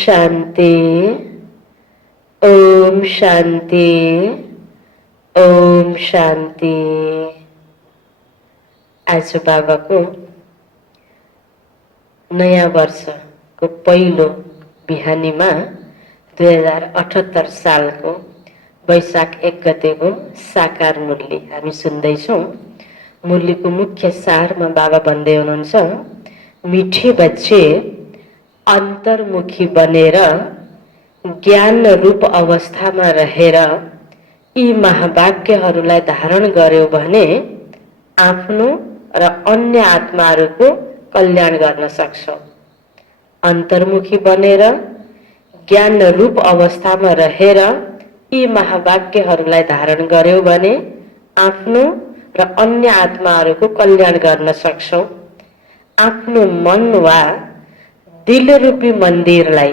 शान्ति, ओम शान्ति, ओम शान्ति। आज बाबाको नयाँ वर्षको पहिलो बिहानीमा 2078 सालको वैशाख 1 गतेको साकार मुरली हामी सुन्दैछौँ। मुरलीको मुख्य सारमा बाबा भन्दै हुनुहुन्छ, मिठे बच्चे अन्तर्मुखी बनेर ज्ञान रूप अवस्थामा रहेर यी महावाक्यहरूलाई धारण गर्यो भने आफ्नो र अन्य आत्माहरूको कल्याण गर्न सक्छौ। अन्तर्मुखी बनेर ज्ञान रूप अवस्थामा रहेर यी महावाक्यहरूलाई धारण गर्यो भने आफ्नो र अन्य आत्माहरूको कल्याण गर्न सक्छौ। आफ्नो मन वा दिल रूपी मन्दिरलाई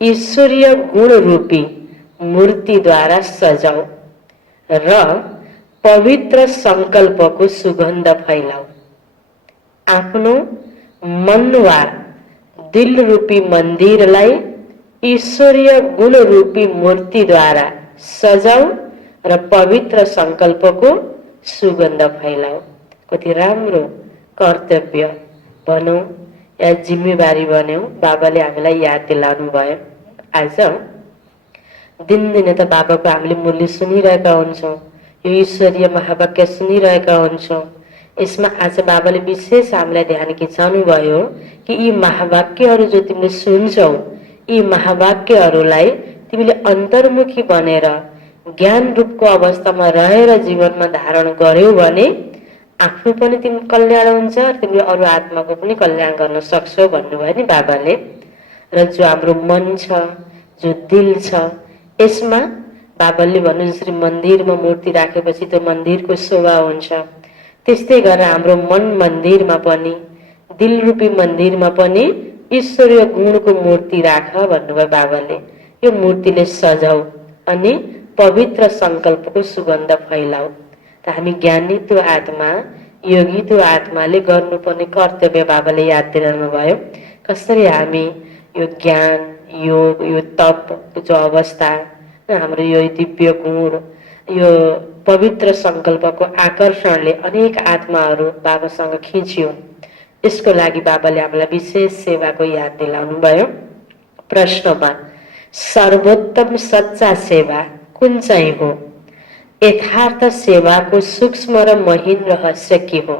ईश्वरीय गुण रूपी मूर्तिद्वारा सजाऊ र पवित्र संकल्पको सुगन्ध फैलाऊ। आफ्नो मन वा दिल रूपी मन्दिरलाई ईश्वरीय गुण रूपी मूर्तिद्वारा सजाऊ र पवित्र संकल्पको सुगन्ध फैलाऊ। कति राम्रो कर्तव्य भनौँ या जिम्मेवारी बन्यौँ, बाबाले हामीलाई याद दिलाउनु भयो। आज दिनदिनै त बाबाको हामीले मुरली सुनिरहेका हुन्छौँ, यो ईश्वरीय महावाक्य सुनिरहेका हुन्छौँ। यसमा आज बाबाले विशेष हामीलाई ध्यान खिचाउनु भयो कि यी महावाक्यहरू जो तिमीले सुन्छौ, यी महावाक्यहरूलाई तिमीले अन्तर्मुखी बनेर ज्ञान रूपको अवस्थामा रहेर जीवनमा धारण गर्यौ भने आफ्नो पनि तिम्रो कल्याण हुन्छ र तिमीले अरू आत्माको पनि कल्याण गर्न सक्छौ भन्नुभयो नि बाबाले। र जो हाम्रो मन छ, जो दिल छ, यसमा बाबाले भन्नु जसरी मन्दिरमा मूर्ति राखेपछि त्यो मन्दिरको शोभा हुन्छ, त्यस्तै गरेर हाम्रो मन मन्दिरमा पनि, दिल रूपी मन्दिरमा पनि ईश्वरीय गुणको मूर्ति राख भन्नुभयो बाबाले। यो मूर्तिले सजाऊ अनि पवित्र संकल्पको सुगन्ध फैलाऊ। त हामी ज्ञानीत्व आत्मा, योगित्व आत्माले गर्नुपर्ने कर्तव्य बाबाले याद दिलाउनु भयो। कसरी हामी यो ज्ञान, योग, यो तप जो अवस्था, हाम्रो यो दिव्य गुण, यो पवित्र संकल्पको आकर्षणले अनेक आत्माहरू बाबासँग खिच्यो। यसको लागि बाबाले हामीलाई विशेष सेवाको याद दिलाउनु भयो। प्रश्नमा सर्वोत्तम सच्चा सेवा कुन चाहिँ हो? यथार्थ सेवाको सूक्ष्म र महीन रहस्य के हो?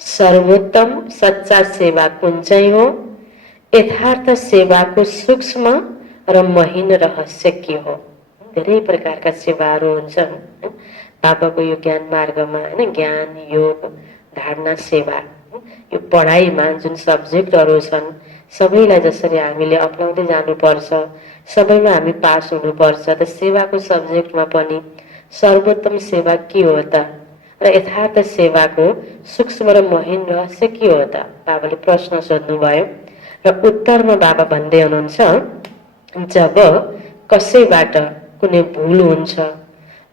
सर्वोत्तम सच्चा सेवा कुन चाहिँ हो? यथार्थ सेवाको सूक्ष्म र महीन रहस्य के हो? धेरै प्रकारका सेवाहरू हुन्छन् बाबाको यो ज्ञान मार्गमा, हैन? ज्ञान, योग, धारणा, सेवा, यो पढाइमा जुन सब्जेक्टहरू छन् सबैलाई जसरी हामीले अपनाउँदै जानुपर्छ, सबैमा हामी पास हुनुपर्छ, त सेवाको सब्जेक्टमा पनि सर्वोत्तम सेवा के हो त र यथार्थ सेवाको सूक्ष्म र महीन रहस्य के हो त? बाबाले प्रश्न सोध्नुभयो र उत्तरमा बाबा भन्दै हुनुहुन्छ, जब कसैबाट कुनै भूल हुन्छ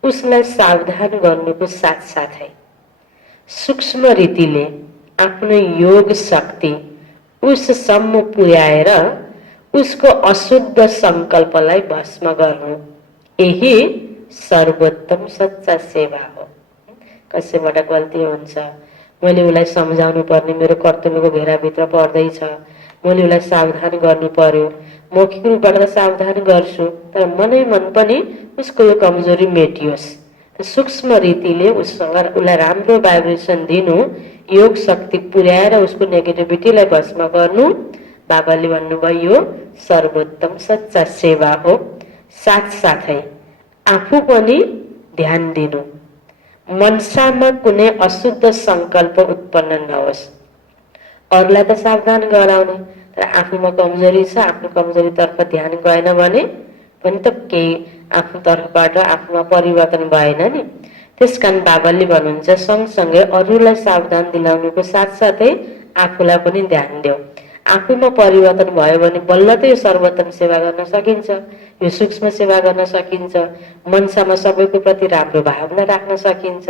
उसलाई सावधान गर्नुको साथसाथै सूक्ष्म रीतिले आफ्नो योग शक्ति उससम्म पुर्याएर उसको अशुद्ध संकल्पलाई भस्म गर्नु, यही सर्वोत्तम सच्चा सेवा हो। कसैबाट गल्ती हुन्छ, मैले उसलाई सम्झाउनु पर्ने, मेरो कर्तव्यको घेराभित्र पर्दैछ, मैले उसलाई सावधान गर्नु पर्यो। मौखिक रूपबाट त सावधान गर्छु, तर मनै मन पनि उसको यो कमजोरी मेटियोस्। सूक्ष्म रीतिले उसलाई राम्रो भाइब्रेसन दिनु, योग शक्ति पुर्याएर उसको नेगेटिभिटीलाई भस्म गर्नु, बाबाले भन्नुभयो यो सर्वोत्तम सच्चा सेवा हो। साथसाथै आफू पनि ध्यान दिनु, मनसामा कुनै अशुद्ध संकल्प उत्पन्न नहोस्। अरूलाई त सावधान गराउने, तर आफूमा कमजोरी छ, आफ्नो कमजोरीतर्फ ध्यान गएन भने पनि त केही आफ्नो तर्फबाट आफूमा परिवर्तन भएन नि। त्यसकारण बाबाले भन्नुहुन्छ सँगसँगै अरूलाई सावधान दिलाउनुको साथसाथै आफूलाई पनि ध्यान देऊ। आफूमा परिवर्तन भयो भने बल्ल त यो सर्वोत्तम सेवा गर्न सकिन्छ, यो सूक्ष्म सेवा गर्न सकिन्छ, मनसामा सबैको प्रति राम्रो भावना राख्न सकिन्छ।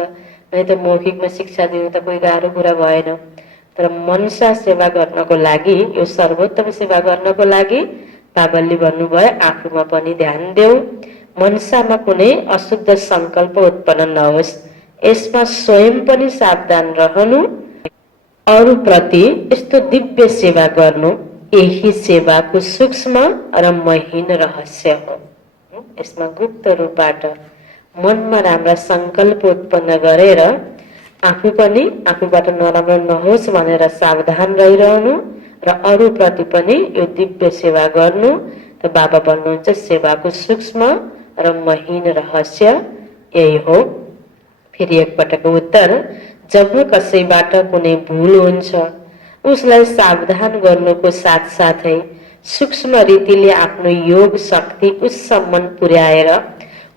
नै त मौखिकमा शिक्षा दिनु त कोही गाह्रो कुरा भएन, तर मनसा सेवा गर्नको लागि, यो सर्वोत्तम सेवा गर्नको लागि बाबाले भन्नुभयो आफूमा पनि ध्यान देऊ, मनसामा कुनै अशुद्ध संकल्प उत्पन्न नहोस्, यसमा स्वयं पनि सावधान रहनु, अरूप्रति यस्तो दिव्य सेवा गर्नु, यही सेवाको सूक्ष्म र महीन रहस्य हो। यसमा गुप्त रूपबाट मनमा राम्रा संकल्प उत्पन्न गरेर आफू पनि आफूबाट नराम्रो नहोस् भनेर सावधान रहिरहनु र अरूप्रति पनि यो दिव्य सेवा गर्नु। त बाबा भन्नुहुन्छ सेवाको सूक्ष्म र महीन रहस्य यही हो। फेरि एकपटक उत्तर, जब कसैबाट कुनै भूल हुन्छ उसलाई सावधान गर्नुको साथसाथै सूक्ष्म रीतिले आफ्नो योग शक्ति उससम्म पुर्याएर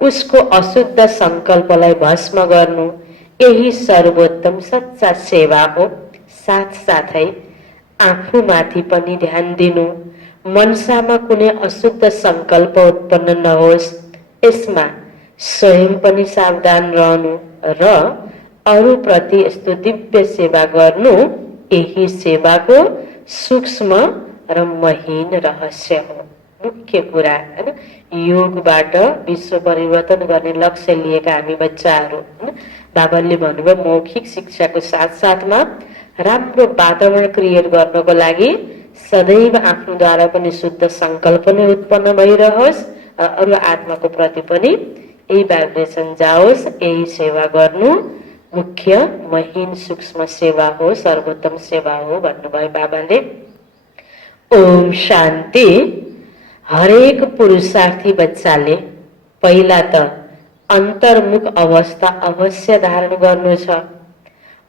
उसको अशुद्ध संकल्पलाई भस्म गर्नु, यही सर्वोत्तम सच्चा सेवा हो। साथसाथै आफूमाथि पनि ध्यान दिनु, मनसामा कुनै अशुद्ध संकल्प उत्पन्न नहोस्, यसमा स्वयं पनि सावधान रहनु र अरूप्रति यस्तो दिव्य सेवा गर्नु, यही सेवाको सूक्ष्म र महीन रहस्य हो। मुख्य कुरा हैन, योगबाट विश्व परिवर्तन गर्ने लक्ष्य लिएका हामी बच्चाहरू हैन, बाबाले भन्नुभयो मौखिक शिक्षाको साथसाथमा राम्रो वातावरण क्रिएट गर्नको लागि सदैव आफ्नोद्वारा पनि शुद्ध संकल्प नै उत्पन्न भइरहोस्, अरू आत्माको प्रति पनि यही भाइब्रेसन जाओस्, यही सेवा गर्नु मुख्य महीन सूक्ष्म सेवा हो, सर्वोत्तम सेवा हो भन्नुभयो बाबाले। ओम शान्ति। हरेक पुरुषार्थी बच्चाले पहिला त अन्तर्मुख अवस्था अवश्य धारण गर्नु छ।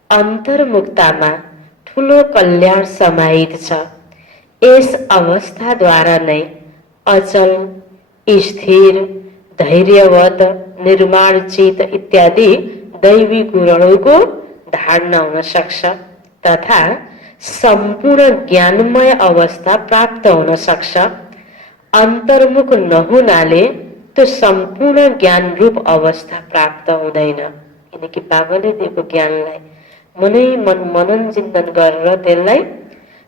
अन्तर्मुखतामा ठुलो कल्याण समाहित छ। यस अवस्थाद्वारा नै अचल, स्थिर, धैर्यवत, निर्माणचित इत्यादि दैवी गुणहरूको धारणा हुन सक्छ तथा सम्पूर्ण ज्ञानमय अवस्था प्राप्त हुन सक्छ। अन्तर्मुख नहुनाले त्यो सम्पूर्ण ज्ञान रूप अवस्था प्राप्त हुँदैन, किनकि बाबाले दिएको ज्ञानलाई मनै मन मनन चिन्तन गरेर त्यसलाई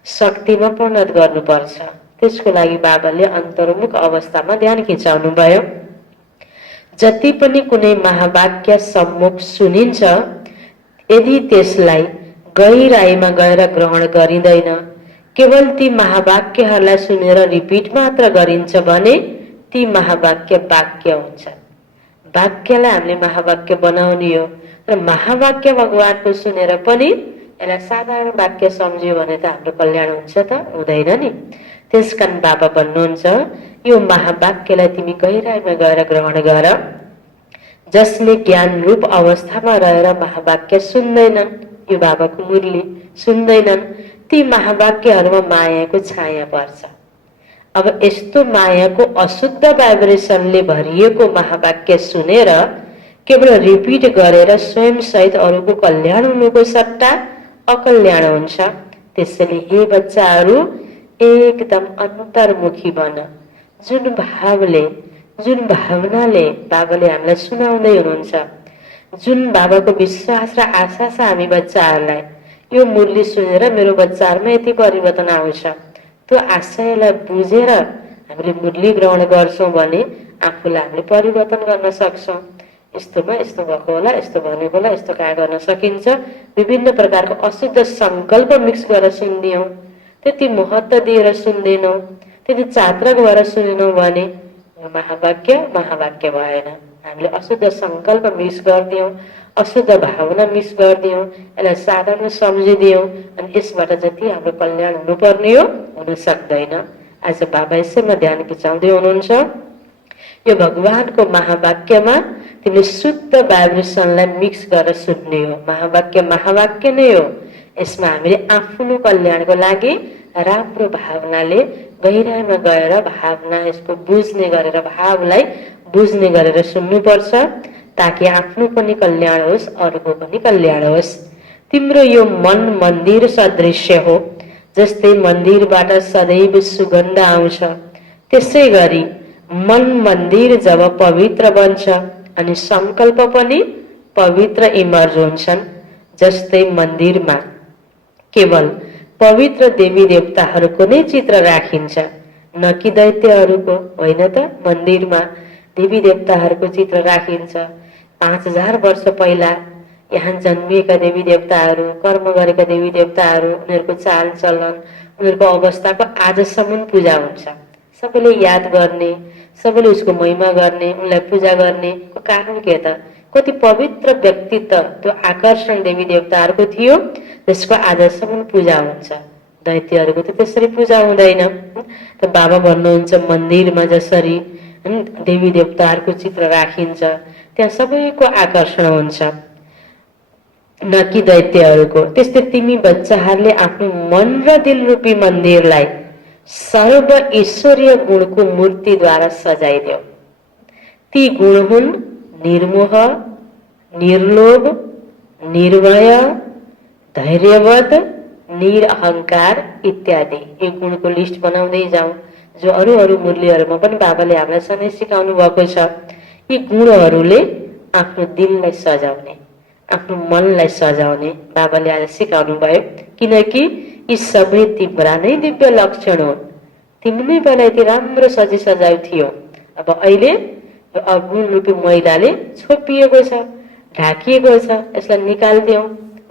शक्तिमा परिणत गर्नुपर्छ। त्यसको लागि बाबाले अन्तर्मुख अवस्थामा ध्यान खिचाउनु भयो। जति पनि कुनै महावाक्य सम्मुख सुनिन्छ, यदि त्यसलाई गहिराईमा गएर ग्रहण गरिँदैन, केवल ती महावाक्यहरूलाई सुनेर रिपिट मात्र गरिन्छ भने ती महावाक्य वाक्य हुन्छन्। वाक्यलाई हामीले महावाक्य बनाउने हो र महावाक्य भगवानको सुनेर पनि यसलाई साधारण वाक्य सम्झ्यो भने त हाम्रो कल्याण हुन्छ त? हुँदैन नि। त्यसकारण बाबा भन्नुहुन्छ यो महावाक्यलाई तिमी गहिराईमा गएर ग्रहण गर। जसले ज्ञान रूप अवस्थामा रहेर महावाक्य सुन्दैनन्, यो बाबाको मुरली सुन्दैनन्, ती महावाक्यहरूमा मायाको छाया पर्छ। अब यस्तो मायाको अशुद्ध भाइब्रेसनले भरिएको महावाक्य सुनेर केवल रिपिट गरेर स्वयं सहित अरूको कल्याण हुनुको सट्टा अकल्याण हुन्छ। त्यसैले हे बच्चाहरू एकदम अन्तर्मुखी बन। जुन भावले, जुन भावनाले बाबाले हामीलाई सुनाउँदै हुनुहुन्छ, जुन बाबाको विश्वास र आशा छ हामी बच्चाहरूलाई, यो मुरली सुनेर मेरो बच्चाहरूमा यति परिवर्तन आउँछ, त्यो आशयलाई बुझेर हामीले मुरली ग्रहण गर्छौँ भने आफूलाई हामीले परिवर्तन गर्न सक्छौँ। यस्तोमा यस्तो भएको होला, यस्तो भनेको होला, यस्तो कहाँ गर्न सकिन्छ, विभिन्न प्रकारको अशुद्ध संकल्प मिक्स गरेर सुन्दियौँ, त्यति महत्त्व दिएर सुन्दैनौँ, त्यति चात्रक भएर सुनेनौँ भने महावाक्य महावाक्य भएन। हामीले अशुद्ध संकल्प मिक्स गरिदियौँ, अशुद्ध भावना मिक्स गरिदियौँ, यसलाई साधारण सम्झिदियौँ अनि यसबाट जति हाम्रो कल्याण हुनुपर्ने हो हुन सक्दैन। आज बाबा यसैमा ध्यान खिचाउँदै हुनुहुन्छ। यो भगवानको महावाक्यमा तिमीले शुद्ध भाइब्रेसनलाई मिक्स गरेर सुन्ने हो। महावाक्य महावाक्य नै हो। यसमा हामीले आफ्नो कल्याणको लागि राम्रो भावनाले गहिराईमा गएर भावना यसको बुझ्ने गरेर भावलाई बुझ्ने गरेर सुन्नुपर्छ, ताकि आफ्नो पनि कल्याण होस्, अरूको पनि कल्याण होस्। तिम्रो यो मन मन्दिर सदृश्य हो। जस्तै मन्दिरबाट सदैव सुगन्ध आउँछ, त्यसै गरी मन मन्दिर जब पवित्र बन्छ अनि संकल्प पनि पवित्र इमर्ज हुन्छन्। जस्तै मन्दिरमा केवल पवित्र देवी देवताहरूको नै चित्र राखिन्छ, न कि दैत्यहरूको। होइन त, मन्दिरमा देवी देवताहरूको चित्र राखिन्छ। 5000 वर्ष पहिला यहाँ जन्मिएका देवी देवताहरू, कर्म गरेका देवी देवताहरू, उनीहरूको चाल चलन, उनीहरूको अवस्थाको आजसम्म पूजा हुन्छ। सबैले याद गर्ने, सबैले उसको महिमा गर्ने, उनलाई पूजा गर्ने को कारण के त? कति पवित्र व्यक्तित्व त्यो आकर्षण देवी देवताहरूको थियो, त्यसको आजसम्म पूजा हुन्छ। दैत्यहरूको त त्यसरी पूजा हुँदैन। त बाबा भन्नुहुन्छ मन्दिरमा जसरी देवी देवताहरूको चित्र राखिन्छ, त्यहाँ सबैको आकर्षण हुन्छ, न कि दैत्यहरूको। त्यस्तै तिमी बच्चाहरूले आफ्नो मन र दिल रूपी मन्दिरलाई सर्व ईश्वरीय गुणको मूर्तिद्वारा सजाइदेऊ। ती गुण हुन् निर्मोह, निर्लोभ, निर्भय, धैर्यवत, निरहंकार इत्यादि। यो गुणको लिस्ट बनाउँदै जाउँ, जो अरू मूल्यहरूमा पनि बाबाले हामीलाई सधैँ सिकाउनु भएको छ। यी गुणहरूले आफ्नो दिललाई सजाउने, आफ्नो मनलाई सजाउने बाबाले आज सिकाउनु भयो। किनकि यी सबै तिम्रा नै दिव्य लक्षण हुन्। तिमीले बनाइती राम्रो सजी सजाउ थियो। अब अहिले यो अगुण रूपी मैलाले छोपिएको छ, ढाकिएको छ, यसलाई निकालिदेऊ,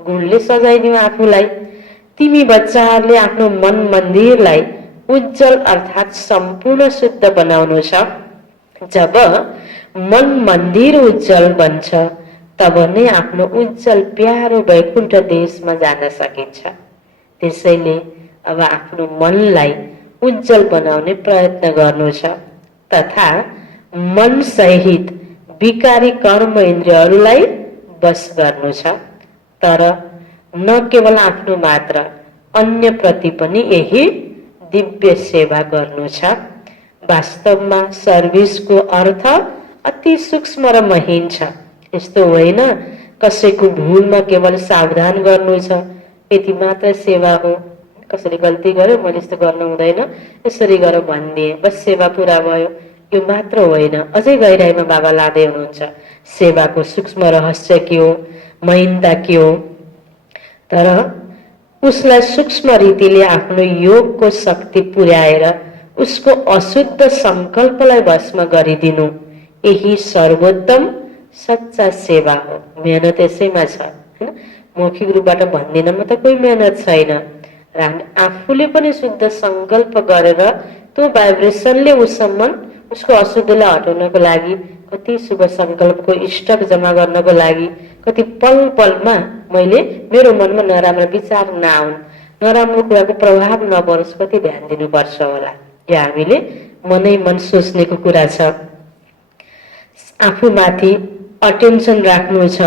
गुणले सजाइदिऊ आफूलाई। तिमी बच्चाहरूले आफ्नो मन मन्दिरलाई उज्जवल अर्थात् सम्पूर्ण शुद्ध बनाउनु छ। जब मन मन्दिर उज्जवल बन्छ, तब नै आफ्नो उज्जवल प्यारो वैकुण्ठ देशमा जान सकिन्छ। त्यसैले अब आफ्नो मनलाई उज्जवल बनाउने प्रयत्न गर्नु छ, तथा मन सहित विकारी कर्म इन्द्रियहरूलाई बस गर्नु छ। तर न केवल आफ्नो मात्र, अन्य प्रति पनि यही दिव्य सेवा गर्नु छ। वास्तवमा सर्भिसको अर्थ अति सूक्ष्म र महीन छ। यस्तो होइन कसैको भूलमा केवल सावधान गर्नु छ, यति मात्र सेवा हो। कसैले गल्ती गर्यो, मैले यस्तो गर्नु हुँदैन, यसरी गर भनिदिए, बस सेवा पुरा भयो, यो मात्र होइन। अझै गहिराइमा बाबा लाँदै हुनुहुन्छ सेवाको सूक्ष्म रहस्य के हो, महीनता के हो। तर उसलाई सूक्ष्म रीतिले आफ्नो योगको शक्ति पुर्याएर उसको अशुद्ध संकल्पलाई भस्म गरिदिनु, यही सर्वोत्तम सच्चा सेवा हो। मेहनत यसैमा छ, हैन? मौखिक रूपबाट भन्दिनमा त कोही मेहनत छैन। र हामी आफूले पनि शुद्ध संकल्प गरेर त्यो भाइब्रेसनले उसम्म उसको अशुद्धलाई हटाउनको लागि, कति शुभ संकल्पको स्टक जम्मा गर्नको लागि, कति पल पलमा मैले मेरो मनमा नराम्रो विचार नआउन्, नराम्रो कुराको प्रभाव नपरोस्, कति ध्यान दिनुपर्छ होला। यो हामीले मनै मन सोच्नेको कुरा छ। आफूमाथि अटेन्सन राख्नु छ,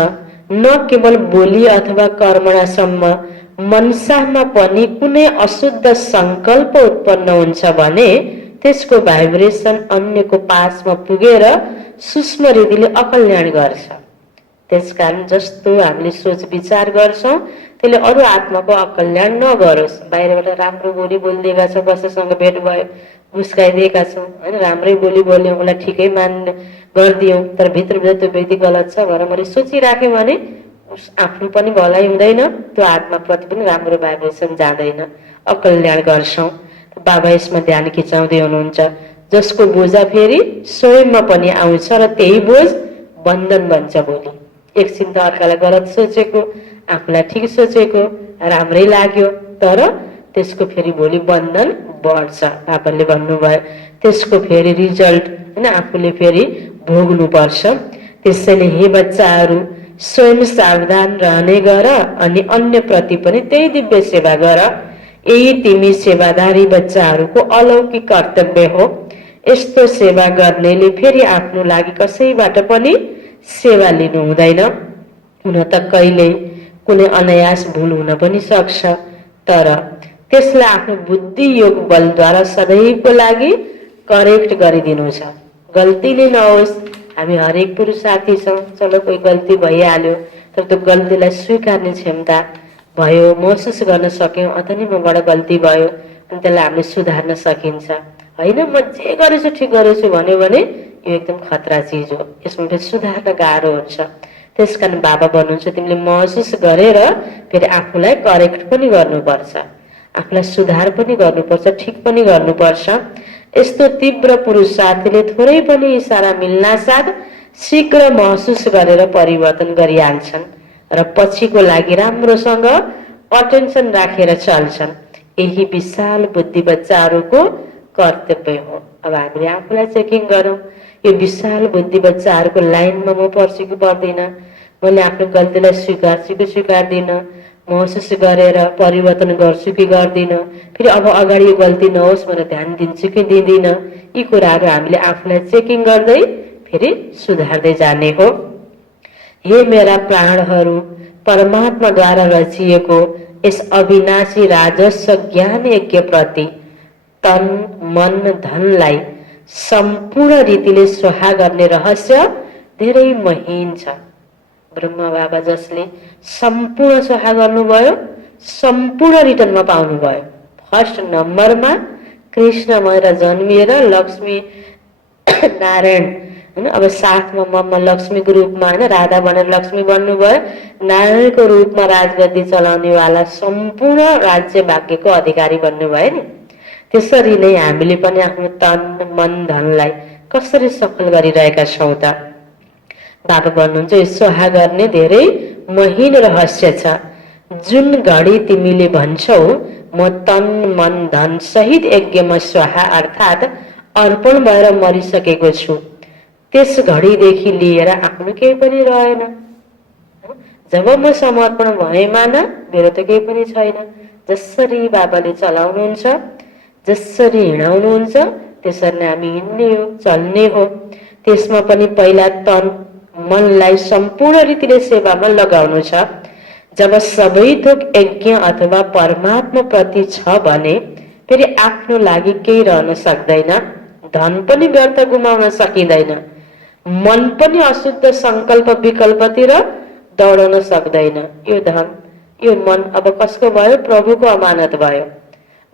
न केवल बोली अथवा कर्मणासम्म, मनसामा पनि कुनै अशुद्ध संकल्प उत्पन्न हुन्छ भने त्यसको भाइब्रेसन अन्यको पासमा पुगेर सूक्ष्म रीतिले अकल्याण गर्छ। त्यसकारण जस्तो हामीले सोच विचार गर्छौं त्यसले अरू आत्माको अकल्याण नगरोस्। बाहिरबाट राम्रो बोली बोलिदिएका छौँ, कसैसँग भेट भयो मुस्काइदिएका छौँ, होइन, राम्रै बोली बोल्यौँ, उसलाई ठिकै मान गरिदियौँ, तर भित्रभित्र त्यो व्यक्ति गलत छ भनेर मैले सोचिराखेँ भने आफ्नो पनि भलाइ हुँदैन, त्यो आत्माप्रति पनि राम्रो भाइब्रेसन जाँदैन, अकल्याण गर्छौं। बाबा यसमा ध्यान खिचाउँदै हुनुहुन्छ, जसको बोझा फेरि स्वयंमा पनि आउँछ र त्यही बोझ बन्धन बन्छ। भोलि एकछिन त अर्कालाई गलत सोचेको, आफूलाई ठिक सोचेको, राम्रै लाग्यो, तर त्यसको फेरि भोलि बन्धन बढ्छ। बाबाले भन्नुभयो त्यसको फेरि रिजल्ट, होइन, आफूले फेरि भोग्नु पर्छ। त्यसैले हे बच्चाहरू, स्वयं सावधान रहने गर अनि अन्य प्रति पनि त्यही दिव्य सेवा गर। यही तिमी सेवादारी बच्चाहरूको अलौकिक कर्तव्य हो। यस्तो सेवा गर्नेले फेरि आफ्नो लागि कसैबाट पनि सेवा लिनु हुँदैन। हुन त कहिले कुनै अनायास भूल हुन पनि सक्छ, तर त्यसलाई आफ्नो बुद्धि योग बलद्वारा सधैँको लागि करेक्ट गरिदिनु छ। गल्ती नै नहोस्। हामी हरेक पुरुष साथी छौँ, चलो कोही गल्ती भइहाल्यो, तर त्यो गल्तीलाई स्वीकार्ने क्षमता भयो, महसुस गर्न सक्यौँ अथ नि मबाट गल्ती भयो, अनि त्यसलाई हामीले सुधार्न सकिन्छ। होइन म जे गरेछु ठिक गरेछु भन्यो भने यो एकदम खतरा चिज हो, यसमा सुधार्न गाह्रो हुन्छ। त्यसकारण बाबा भन्नुहुन्छ तिमीले महसुस गरेर फेरि आफूलाई करेक्ट पनि गर्नुपर्छ। आफूलाई सुधार पनि गर्नुपर्छ, ठिक पनि गर्नुपर्छ। यस्तो तीव्र पुरुषार्थीले थोरै पनि इसारा मिल्नासाथ शीघ्र महसुस गरेर परिवर्तन गरिहाल्छन् र पछिको लागि राम्रोसँग अटेन्सन राखेर चल्छन्। यही विशाल बुद्धि बच्चाहरूको कर्तव्य हो। अब हामीले आफूलाई चेकिङ गरौँ, यो विशाल बुद्धि बच्चाहरूको लाइनमा म पर्छु कि पर्दिनँ, मैले आफ्नो गल्तीलाई स्वीकार्छु कि स्वीकार्दिनँ, महसुस गरेर परिवर्तन गर्छु कि गर्दिनँ, फेरि अब अगाडि यो गल्ती नहोस् भनेर ध्यान दिन्छु कि दिँदिनँ। यी कुराहरू हामीले आफूलाई चेकिङ गर्दै फेरि सुधार्दै जाने हो। हे मेरा प्राणहरू, परमात्माद्वारा रचिएको यस अविनाशी राजस्व ज्ञान यज्ञ प्रति तन मन धनलाई सम्पूर्ण रीतिले स्वाहा गर्ने रहस्य धेरै महीन छ। ब्रह्मा बाबा जसले सम्पूर्ण स्वाहा गर्नुभयो, सम्पूर्ण रिटर्नमा पाउनुभयो। फर्स्ट नम्बरमा कृष्णमय जन्मिएर लक्ष्मी नारायण हैन, अब साथमा मम्मा लक्ष्मीको रूपमा हैन राधा बनेर लक्ष्मी बन्नुभयो। नारायणको रूपमा राजगद्दी चलाउनेवाला सम्पूर्ण राज्य भाग्यको अधिकारी बन्नुभयो नि। त्यसरी नै हामीले पनि आफ्नो तन मन धनलाई कसरी सफल गरिरहेका छौँ त? बाबा भन्नुहुन्छ यो स्वाहा गर्ने धेरै महीन रहस्य छ। जुन घडी तिमीले भन्छौ म तन मन धन सहित यज्ञमा स्वाहा अर्थात् अर्पण भएर मरिसकेको छु, त्यस घडीदेखि लिएर आफ्नो केही पनि रहेन। जब म समर्पण भएमा न मेरो त केही पनि छैन। जसरी बाबाले चलाउनुहुन्छ, जसरी हिँडाउनुहुन्छ त्यसरी नै हामी हिँड्ने हो, चल्ने हो। त्यसमा पनि पहिला तन मनलाई सम्पूर्ण रीतिले सेवामा लगाउनु छ। जब सबै थोक यज्ञ अथवा परमात्मा प्रति छ भने फेरि आफ्नो लागि केही रहन सक्दैन, धन पनि व्यर्थ गुमाउन सकिँदैन, मन पनि अशुद्ध संकल्प विकल्पतिर दौडन सक्दैन। यो धन यो मन अब कसको भयो? प्रभुको अमानत भयो,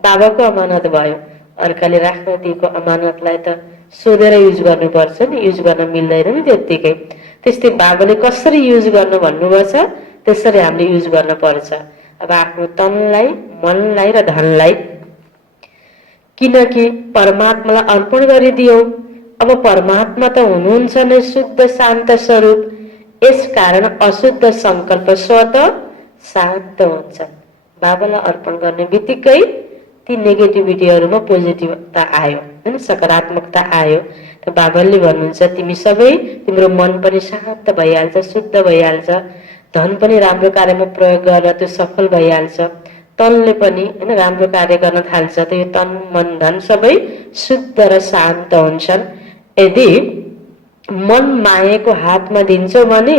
बाबाको अमानत भयो। अर्काले राख्न दिएको अमानतलाई त सोधेर युज गर्नुपर्छ नि, युज गर्न मिल्दैन नि त्यत्तिकै। त्यस्तै बाबाले कसरी युज गर्नु भन्नुभएको छ त्यसरी हामीले युज गर्न पर्छ। अब आफ्नो तनलाई मनलाई र धनलाई किनकि परमात्मालाई अर्पण गरिदियौ। अब परमात्मा त हुनुहुन्छ नै शुद्ध शान्त स्वरूप, यस कारण अशुद्ध संकल्प स्वतः शान्त हुन्छ। बाबालाई अर्पण गर्ने बित्तिकै ती नेगेटिभिटीहरूमा पोजिटिभता आयो हैन, सकारात्मकता आयो। त बाबाले भन्नुहुन्छ तिमी सबै, तिम्रो मन पनि शान्त भइहाल्छ, शुद्ध भइहाल्छ, धन पनि राम्रो कार्यमा प्रयोग गरेर त्यो सफल भइहाल्छ, तनले पनि हैन राम्रो कार्य गर्न थाल्छ। त यो तन मन धन सबै शुद्ध र शान्त हुन्छन्। यदि मन मायाको हातमा दिन्छौ भने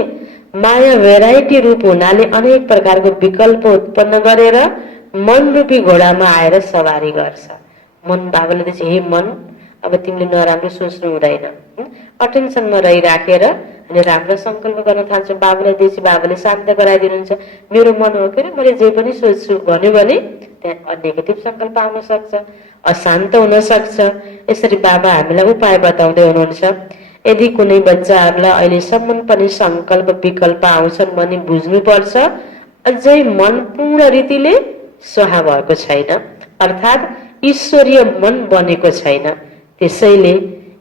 माया भेराइटी रूप हुनाले अनेक प्रकारको विकल्प उत्पन्न गरेर मन रूपी घोडामा आएर सवारी गर्छ। मन बाबाले त्यसै हे मन अब तिमीले नराम्रो सोच्नु हुँदैन, अटेन्सनमा रहिराखेर अनि राम्रो संकल्प गर्न थाल्छौ। बाबालाई दिएपछि बाबाले शान्त गराइदिनुहुन्छ। मेरो मन हो के मैले जे पनि सोच्छु भन्यो भने त्यहाँ नेगेटिभ संकल्प आउन सक्छ, अशान्त हुन सक्छ। यसरी बाबा हामीलाई उपाय बताउँदै हुनुहुन्छ। यदि कुनै बच्चाहरूलाई अहिलेसम्म पनि संकल्प विकल्प आउँछन् भने बुझ्नुपर्छ अझै मन पूर्ण रीतिले स्वाहा भएको छैन, अर्थात् ईश्वरीय मन बनेको छैन। त्यसैले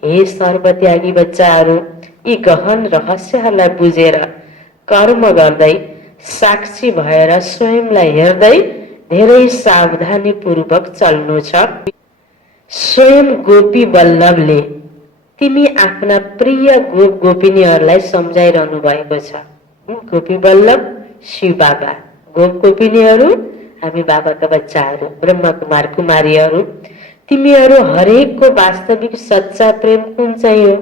हे सर्वत्यागी बच्चाहरू, यी गहन रहस्यहरूलाई बुझेर कर्म गर्दै साक्षी भएर स्वयंलाई हेर्दै धेरै सावधानी पूर्वक चल्नु छ। स्वयं गोपी वल्लभले तिमी आफ्ना प्रिय गोप गोपिनीहरूलाई सम्झाइरहनु भएको छ। गोपी वल्लभ शिव बाबा, गोप गोपिनीहरू हामी बाबाका बच्चाहरू, ब्रह्म कुमार कुमारीहरू। तिमीहरू हरेकको वास्तविक सच्चा प्रेम कुन चाहिँ हो?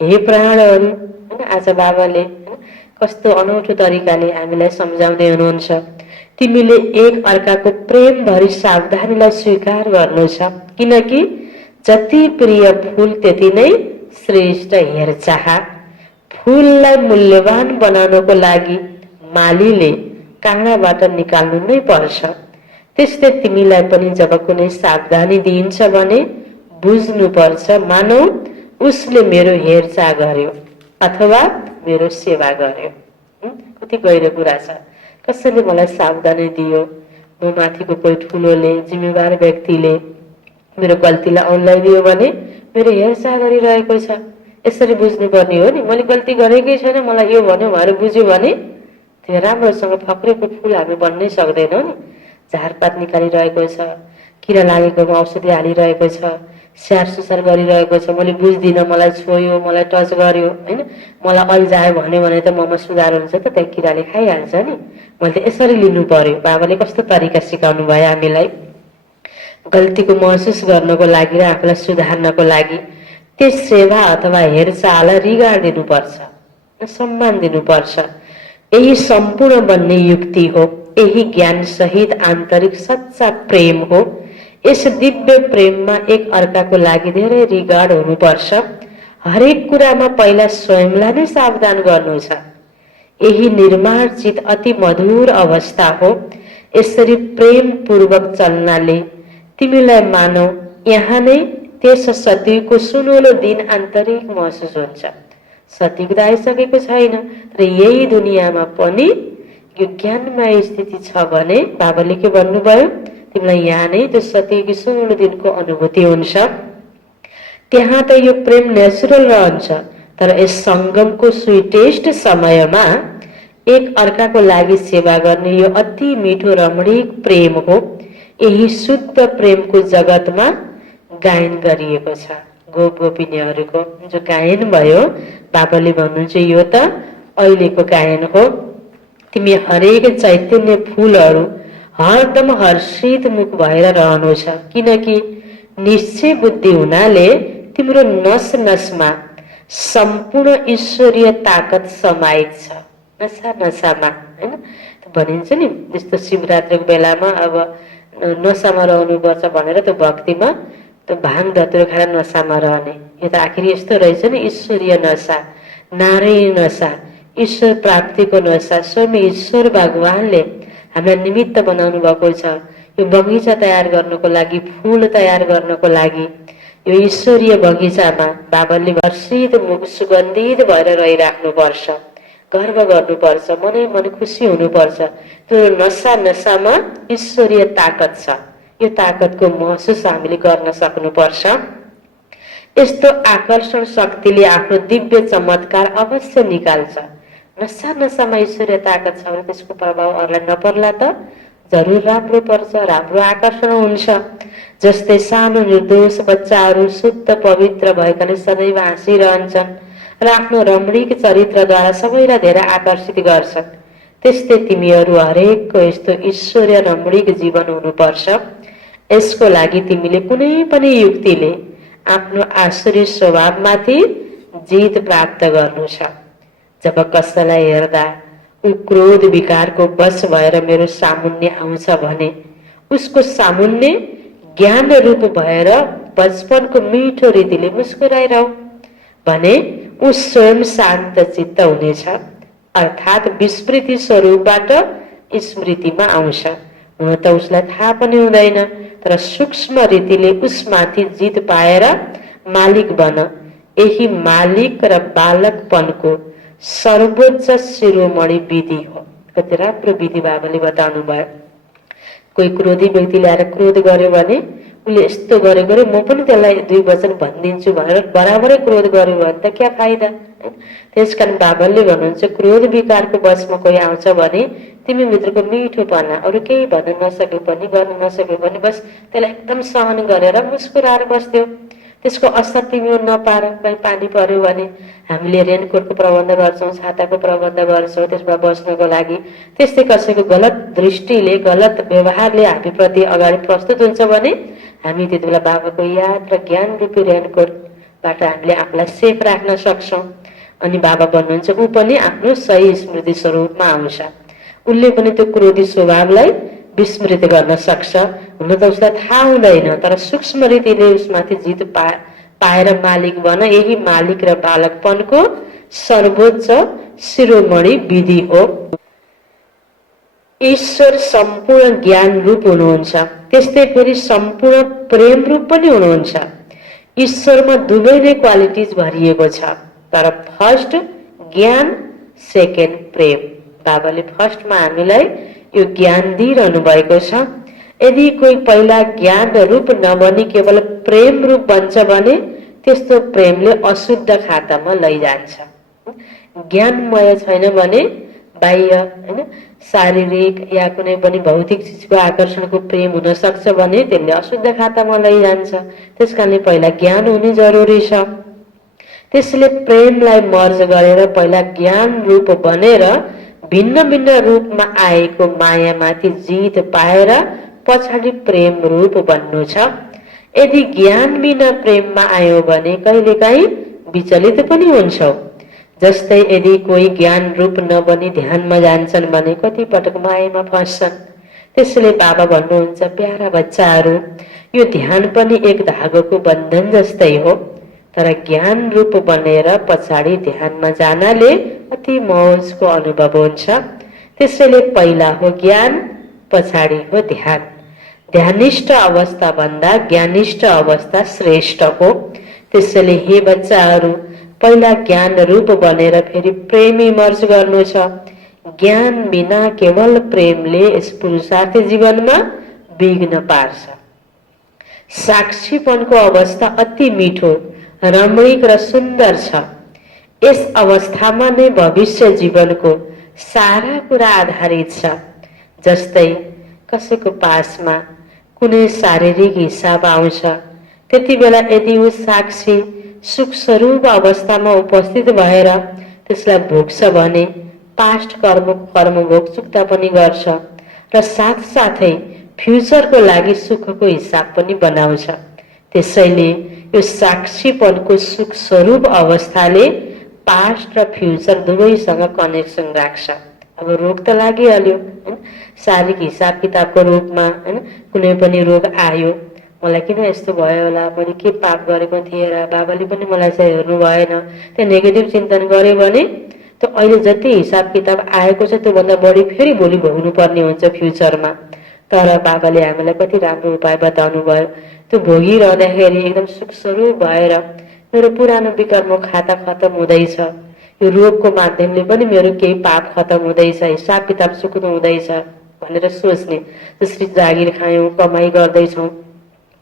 हे प्राणहरू, आज बाबाले कस्तो अनौठो तरिकाले हामीलाई सम्झाउँदै हुनुहुन्छ। तिमीले एक अर्काको प्रेम भरी सावधानीलाई स्वीकार गर्नु छ, किनकि जति प्रिय फूल त्यति नै श्रेष्ठ हेरचाह। फूललाई मूल्यवान बनाउनको लागि मालीले काँडाबाट निकाल्नु नै पर्छ। त्यस्तै तिमीलाई पनि जब कुनै सावधानी दिइन्छ भने बुझ्नुपर्छ मानौ उसले मेरो हेरचाह गर्यो अथवा मेरो सेवा गर्यो। कति गहिरो कुरा छ। कसैले मलाई सावधानी दियो, म माथिको कोही ठुलोले जिम्मेवार व्यक्तिले मेरो गल्तीलाई औँल्याइदियो भने मेरो हेरचाह गरिरहेको छ। यसरी बुझ्नुपर्ने हो नि। मैले गल्ती गरेकै छैन, मलाई यो भन्यो भनेर बुझ्यो भने त्यो राम्रोसँग फक्रेको फुल हामी बन्नै सक्दैनौँ नि। झारपात निकालिरहेको छ, किरा लागेकोमा औषधि हालिरहेको छ, स्याहार सुसार गरिरहेको छ, मैले बुझ्दिनँ, मलाई छोयो, मलाई टच गर्यो होइन, मलाई अल्झायो भन्यो भने त ममा सुधार हुन्छ त, त्यहाँ किराले खाइहाल्छ नि। मैले त यसरी लिनु पर्यो। बाबाले कस्तो तरिका सिकाउनु भयो हामीलाई। गल्तीको महसुस गर्नको लागि र आफूलाई सुधार्नको लागि त्यस सेवा अथवा हेरचाहलाई रिगार्ड दिनुपर्छ, सम्मान दिनुपर्छ। यही सम्पूर्ण बन्ने युक्ति हो। यही ज्ञान सहित आन्तरिक सच्चा प्रेम हो। यस दिव्य प्रेममा एक अर्काको लागि धेरै रिगार्ड हुनुपर्छ। हरेक कुरामा पहिला स्वयंलाई नै सावधान गर्नु छ। यही निर्माण चित अति मधुर अवस्था हो। यसरी प्रेम पूर्वक चल्नाले तिमीलाई मानौ यहाँ नै त्यस सतीको सुनौलो दिन आन्तरिक महसुस हुन्छ। सतीको त आइसकेको छैन, तर यही दुनियाँमा पनि यो ज्ञानमय स्थिति छ भने बाबाले के भन्नुभयो, तिमीलाई यहाँ नै त्यो सतीको सुनौलो दिनको अनुभूति हुन्छ। त्यहाँ त यो प्रेम नेचुरल रहन्छ, तर यस सङ्गमको स्विटेस्ट समयमा एक अर्काको लागि सेवा गर्ने यो अति मिठो रमणीक प्रेम हो। यही शुद्ध प्रेमको जगतमा गायन गरिएको छ। गोप गोपिनीहरूको जो गायन भयो, बाबाले भन्नुहुन्छ यो त अहिलेको गायन हो। तिमी हरेक चैतन्य फूलहरू हरदम हर्षित मुख भएर रहनु छ, किनकि निश्चय बुद्धि हुनाले तिम्रो नस नसमा सम्पूर्ण ईश्वरीय ताकत समाहित छ। नसा नसामा होइन भनिन्छ नि, जस्तो शिवरात्रिको बेलामा अब नसामा रहनुपर्छ भनेर त्यो भक्तिमा त्यो भाङ धतुरो खाएर नसामा रहने। यो त आखिर यस्तो रहेछ नि, ईश्वरीय नसा, नारायण नसा, ईश्वर प्राप्तिको नसा। स्वयं ईश्वर भगवानले हामीलाई निमित्त बनाउनु भएको छ। यो बगैँचा तयार गर्नको लागि, फूल तयार गर्नको लागि, यो ईश्वरीय बगैँचामा बाबाले हर्षित मुख सुगन्धित भएर रहिराख्नुपर्छ, गर्व गर्नुपर्छ, मनै मन खुसी हुनुपर्छ। त्यो नसा नसामा ईश्वरीय ताकत छ। यो ताकतको महसुस हामीले गर्न सक्नुपर्छ। यस्तो आकर्षण शक्तिले आफ्नो दिव्य चमत्कार अवश्य निकाल्छ। नसा नसामा ईश्वरीय ताकत छ भने त्यसको प्रभाव अरूलाई नपर्ला त जरुर राम्रो पर्छ, राम्रो आकर्षण हुन्छ। जस्तै सानो निर्दोष बच्चाहरू शुद्ध पवित्र भएकाले सदैव हाँसिरहन्छन् र आफ्नो रमणीक चरित्रद्वारा सबैलाई धेरै आकर्षित गर्छन्, त्यस्तै तिमीहरू हरेकको यस्तो ईश्वरीय रमणीक जीवन हुनुपर्छ। यसको लागि तिमीले कुनै पनि युक्तिले आफ्नो आसुरी स्वभावमाथि जित प्राप्त गर्नु छ। जब कसैलाई हेर्दा ऊ क्रोध विकारको वश भएर मेरो सामुन्ने आउँछ भने उसको सामुन्ने ज्ञान रूप भएर बचपनको मिठो रीतिले मुस्कुराइरहौ भने ऊ स्वयं शान्त चित्त हुनेछ, अर्थात् विस्मृति स्वरूपबाट स्मृतिमा आउँछ। हुन त उसलाई थाहा पनि हुँदैन, तर सूक्ष्म रीतिले उसमाथि जित पाएर मालिक बन। यही मालिक र बालकपनको सर्वोच्च शिरोमणि विधि हो। कति राम्रो विधि बाबाले बताउनु भयो। कोही क्रोधी व्यक्ति ल्याएर क्रोध गर्यो भने उसले यस्तो गरेको रे, म पनि त्यसलाई 2 वचन भनिदिन्छु भनेर बराबरै क्रोध गर्यो भने त क्या फाइदा। त्यसकारण बाबाले भन्नुहुन्छ क्रोध विकारको वशमा कोही आउँछ भने तिमी भित्रको मिठोपना अरू केही भन्न नसके पनि गर्न नसके पनि बस त्यसलाई एकदम सहन गरेर मुस्कुराएर बस्थ्यौ। त्यसको असर तिमी नपार, कहीँ पानी पर्यो भने हामीले रेनकोटको प्रबन्ध गर्छौँ, छाताको प्रबन्ध गर्छौँ त्यसमा बस्नको लागि। त्यस्तै कसैको गलत दृष्टिले गलत व्यवहारले हामीप्रति अगाडि प्रस्तुत हुन्छ भने हामी त्यति बेला बाबाको याद र ज्ञान रूपी रेनकोटबाट हामीले आफूलाई सेफ राख्न सक्छौँ। अनि बाबा भन्नुहुन्छ ऊ पनि आफ्नो सही स्मृति स्वरूपमा आउँछ। उसले पनि त्यो क्रोधी स्वभावलाई विस्मृत गर्न सक्छ। हुन त उसलाई थाहा हुँदैन, तर सूक्ष्म रीतिले उसमाथि जित पाएर मालिक बन। यही मालिक र बालकपनको सर्वोच्च शिरोमणि विधि हो। ईश्वर सम्पूर्ण ज्ञान रूप हुनुहुन्छ, त्यस्तै फेरि सम्पूर्ण प्रेम रूप पनि हुनुहुन्छ। ईश्वरमा दुवै नै क्वालिटिज भरिएको छ, तर फर्स्ट ज्ञान, सेकेन्ड प्रेम। बाबाले फर्स्टमा हामीलाई यो ज्ञान दिइरहनु भएको छ। यदि कोही पहिला ज्ञान रूप नबनी केवल प्रेम रूप बन्छ भने त्यस्तो प्रेमले अशुद्ध खातामा लैजान्छ। ज्ञानमय छैन भने बाह्य हैन शारीरिक या कुनै पनि भौतिक चिजको आकर्षणको प्रेम हुन सक्छ भने त्यसले अशुद्ध खातामा लैजान्छ। त्यसकारणले पहिला ज्ञान हुनु जरुरी छ। त्यसले प्रेमलाई मर्ज गरेर पहिला ज्ञान रूप बनेर भिन्न भिन्न रूपमा आएको मायामाथि जित पाएर पछाडि प्रेम रूप बन्नु छ। यदि ज्ञान बिना प्रेममा आयो भने कहिलेकाहीँ विचलित पनि हुन्छौ। जस्तै यदि कोही ज्ञान रूप नबनी ध्यानमा जान्छन् भने कति पटक मायामा फस्छन्। त्यसैले बाबा भन्नुहुन्छ, प्यारा बच्चाहरू, यो ध्यान पनि एक धागोको बन्धन जस्तै हो, तर ज्ञान रूप बनेर पछाडि ध्यानमा जानाले अति मौजको अनुभव हुन्छ। त्यसैले पहिला हो ज्ञान, पछाडि हो ध्यान। ध्यानिष्ठ अवस्था भन्दा ज्ञानिष्ठ अवस्था श्रेष्ठ हो। त्यसैले हे बच्चाहरू, पहिला ज्ञान रूप बनेर फेरि प्रेमी मर्ज गर्नु छ। ज्ञान बिना केवल प्रेमले यस पुरुषार्थी जीवनमा विघ्न पार्छ। साक्षीपनको अवस्था अति मिठो, रमणीक र सुन्दर छ। यस अवस्थामा नै भविष्य जीवनको सारा कुरा आधारित छ। जस्तै कसैको पासमा कुनै शारीरिक हिसाब आउँछ, त्यति बेला यदि ऊ साक्षी सुख स्वरूप अवस्थामा उपस्थित भएर त्यसलाई भोग्छ भने पास्ट कर्मभोग चुक्ता पनि गर्छ र साथसाथै फ्युचरको लागि सुखको हिसाब पनि बनाउँछ। त्यसैले यो साक्षीपनको सुख स्वरूप अवस्थाले पास्ट र फ्युचर दुवैसँग कनेक्सन राख्छ। अब रोग त लागिहाल्यो हैन, शारीरिक हिसाब किताबको रूपमा हैन, कुनै पनि रोग आयो, मलाई किन यस्तो भयो होला, मैले के पाप गरेको थिएँ र बाबाले पनि मलाई चाहिँ हेर्नु भएन, त्यो नेगेटिभ चिन्तन गर्यो भने त्यो अहिले जति हिसाब किताब आएको छ त्योभन्दा बढी फेरि भोलि भोग्नु पर्ने हुन्छ फ्युचरमा। तर बाबाले हामीलाई कति राम्रो उपाय बताउनु भयो। त्यो भोगिरहँदाखेरि एकदम सुख स्वरूप भएर मेरो पुरानो विकर्म खाता खत्तम हुँदैछ, यो रोगको माध्यमले पनि मेरो केही पाप खत्तम हुँदैछ, हिसाब किताब सुक्नु हुँदैछ भनेर सोच्ने। जसरी जागिर खायौँ, कमाइ गर्दैछौँ,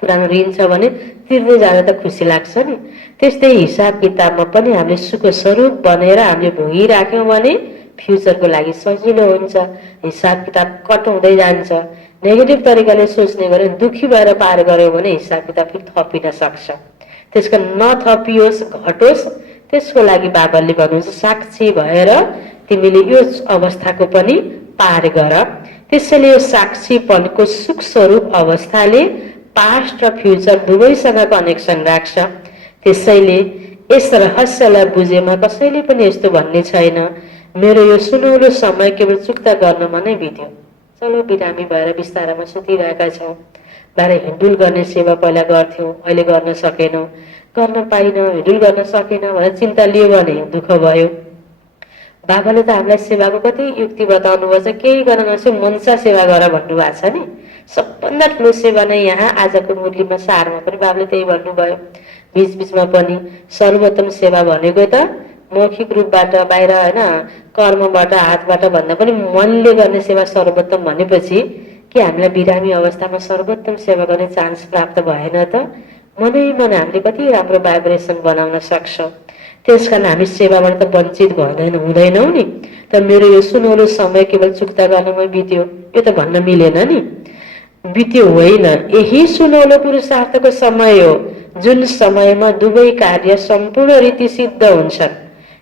पुरानो ऋण छ भने तिर्दै जाँदा त खुसी लाग्छ नि। त्यस्तै हिसाब किताबमा पनि हामीले सुख स्वरूप बनेर हामीले भोगिराख्यौँ भने फ्युचरको लागि सजिलो हुन्छ। हिसाब किताब कट हुँदै जान्छ। नेगेटिभ तरिकाले सोच्ने गरे दुखी भएर पार गर्यो भने हिसाब किताब फेरि थपिन सक्छ। त्यसको नथपियोस्, घटोस्, त्यसको लागि बाबाले भन्नुहुन्छ साक्षी भएर तिमीले यो अवस्थाको पनि पार गर। त्यसैले यो साक्षीपनको सुख स्वरूप अवस्थाले पास्ट र फ्युचर दुवैसँग कनेक्सन राख्छ। त्यसैले यस रहस्यलाई बुझेमा कसैले पनि यस्तो भन्ने छैन मेरो यो सुनौलो समय केवल चुक्ता गर्नमा नै बित्यो, चलो बिरामी भएर बिस्तारामा सुतिरहेका छौँ, बाह्र हिँडुल गर्ने सेवा पहिला गर्थ्यौँ, अहिले गर्न सकेनौँ, गर्न पाइनँ, हिँडुल गर्न सकेन भनेर चिन्ता लियो भने दुःख भयो। बाबाले त हामीलाई सेवाको कति युक्ति बताउनु भएको छ, केही गर्न नसक्यो मनसा सेवा गर भन्नुभएको छ नि। सबभन्दा ठुलो सेवा नै यहाँ आजको मुरलीमा सारमा पनि बाबाले त्यही भन्नुभयो। बीचबीचमा पनि सर्वोत्तम सेवा भनेको त मौखिक रूपबाट बाहिर होइन कर्मबाट हातबाट भन्दा पनि मनले गर्ने सेवा सर्वोत्तम भनेपछि कि हामीलाई बिरामी अवस्थामा सर्वोत्तम सेवा गर्ने चान्स प्राप्त भएन त? मनै मन हामीले कति राम्रो भाइब्रेसन बनाउन सक्छौँ। त्यसकारण हामी सेवाबाट त वञ्चित हुँदैनौँ नि। त मेरो यो सुनौलो समय केवल चुक्ता गर्नमै बित्यो, यो त भन्न मिलेन नि। बित्यो होइन, यही सुनौलो पुरुषार्थको समय हो जुन समयमा दुवै कार्य सम्पूर्ण रीति सिद्ध हुन्छन्।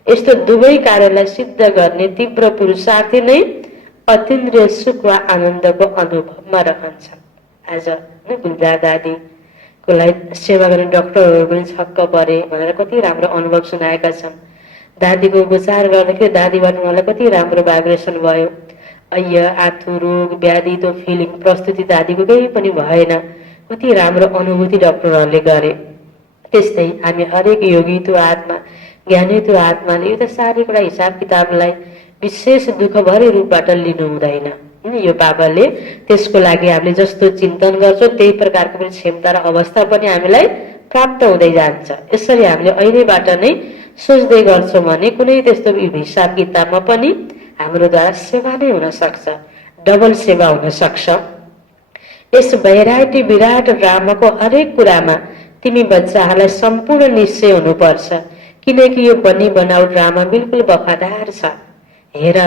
यस्तो दुवै कार्यलाई सिद्ध गर्ने तीव्र पुरुषार्थी नै अतीन्द्रिय सुख वा आनन्दको अनुभवमा रहन्छन्। आज बुढा दादीको लागि सेवा गर्ने डाक्टरहरू पनि छक्क परे भनेर कति राम्रो अनुभव सुनाएका छन्। दादीको उपचार गर्दाखेरि दादीबाट उहाँलाई कति राम्रो भाइब्रेसन भयो। अय्य आँथु रोग व्याधि त्यो फिलिङ प्रस्तुति दादीको केही पनि भएन, कति राम्रो अनुभूति डाक्टरहरूले गरे। त्यस्तै हामी हरेक योगी त्यो आत्मा ज्ञानी त्यो आत्माले यो त शारीरिक हिसाब किताबलाई विशेष दुःखभरी रूपबाट लिनु हुँदैन। यो बाबाले त्यसको लागि हामीले जस्तो चिन्तन गर्छौँ त्यही प्रकारको पनि क्षमता र अवस्था पनि हामीलाई प्राप्त हुँदै जान्छ। यसरी हामीले अहिलेबाट नै सोच्दै गर्छौँ भने कुनै त्यस्तो हिसाब किताबमा पनि हाम्रो द्वारा सेवा नै हुन सक्छ। डबल सेवा हुन सक्छ। यस भेराइटी विराट ड्रामाको हरेक कुरामा तिमी बच्चाहरूलाई सम्पूर्ण निश्चय हुनुपर्छ, किनकि यो बनी बनाऊ ड्रामा बिल्कुल वफादार छ। हेर,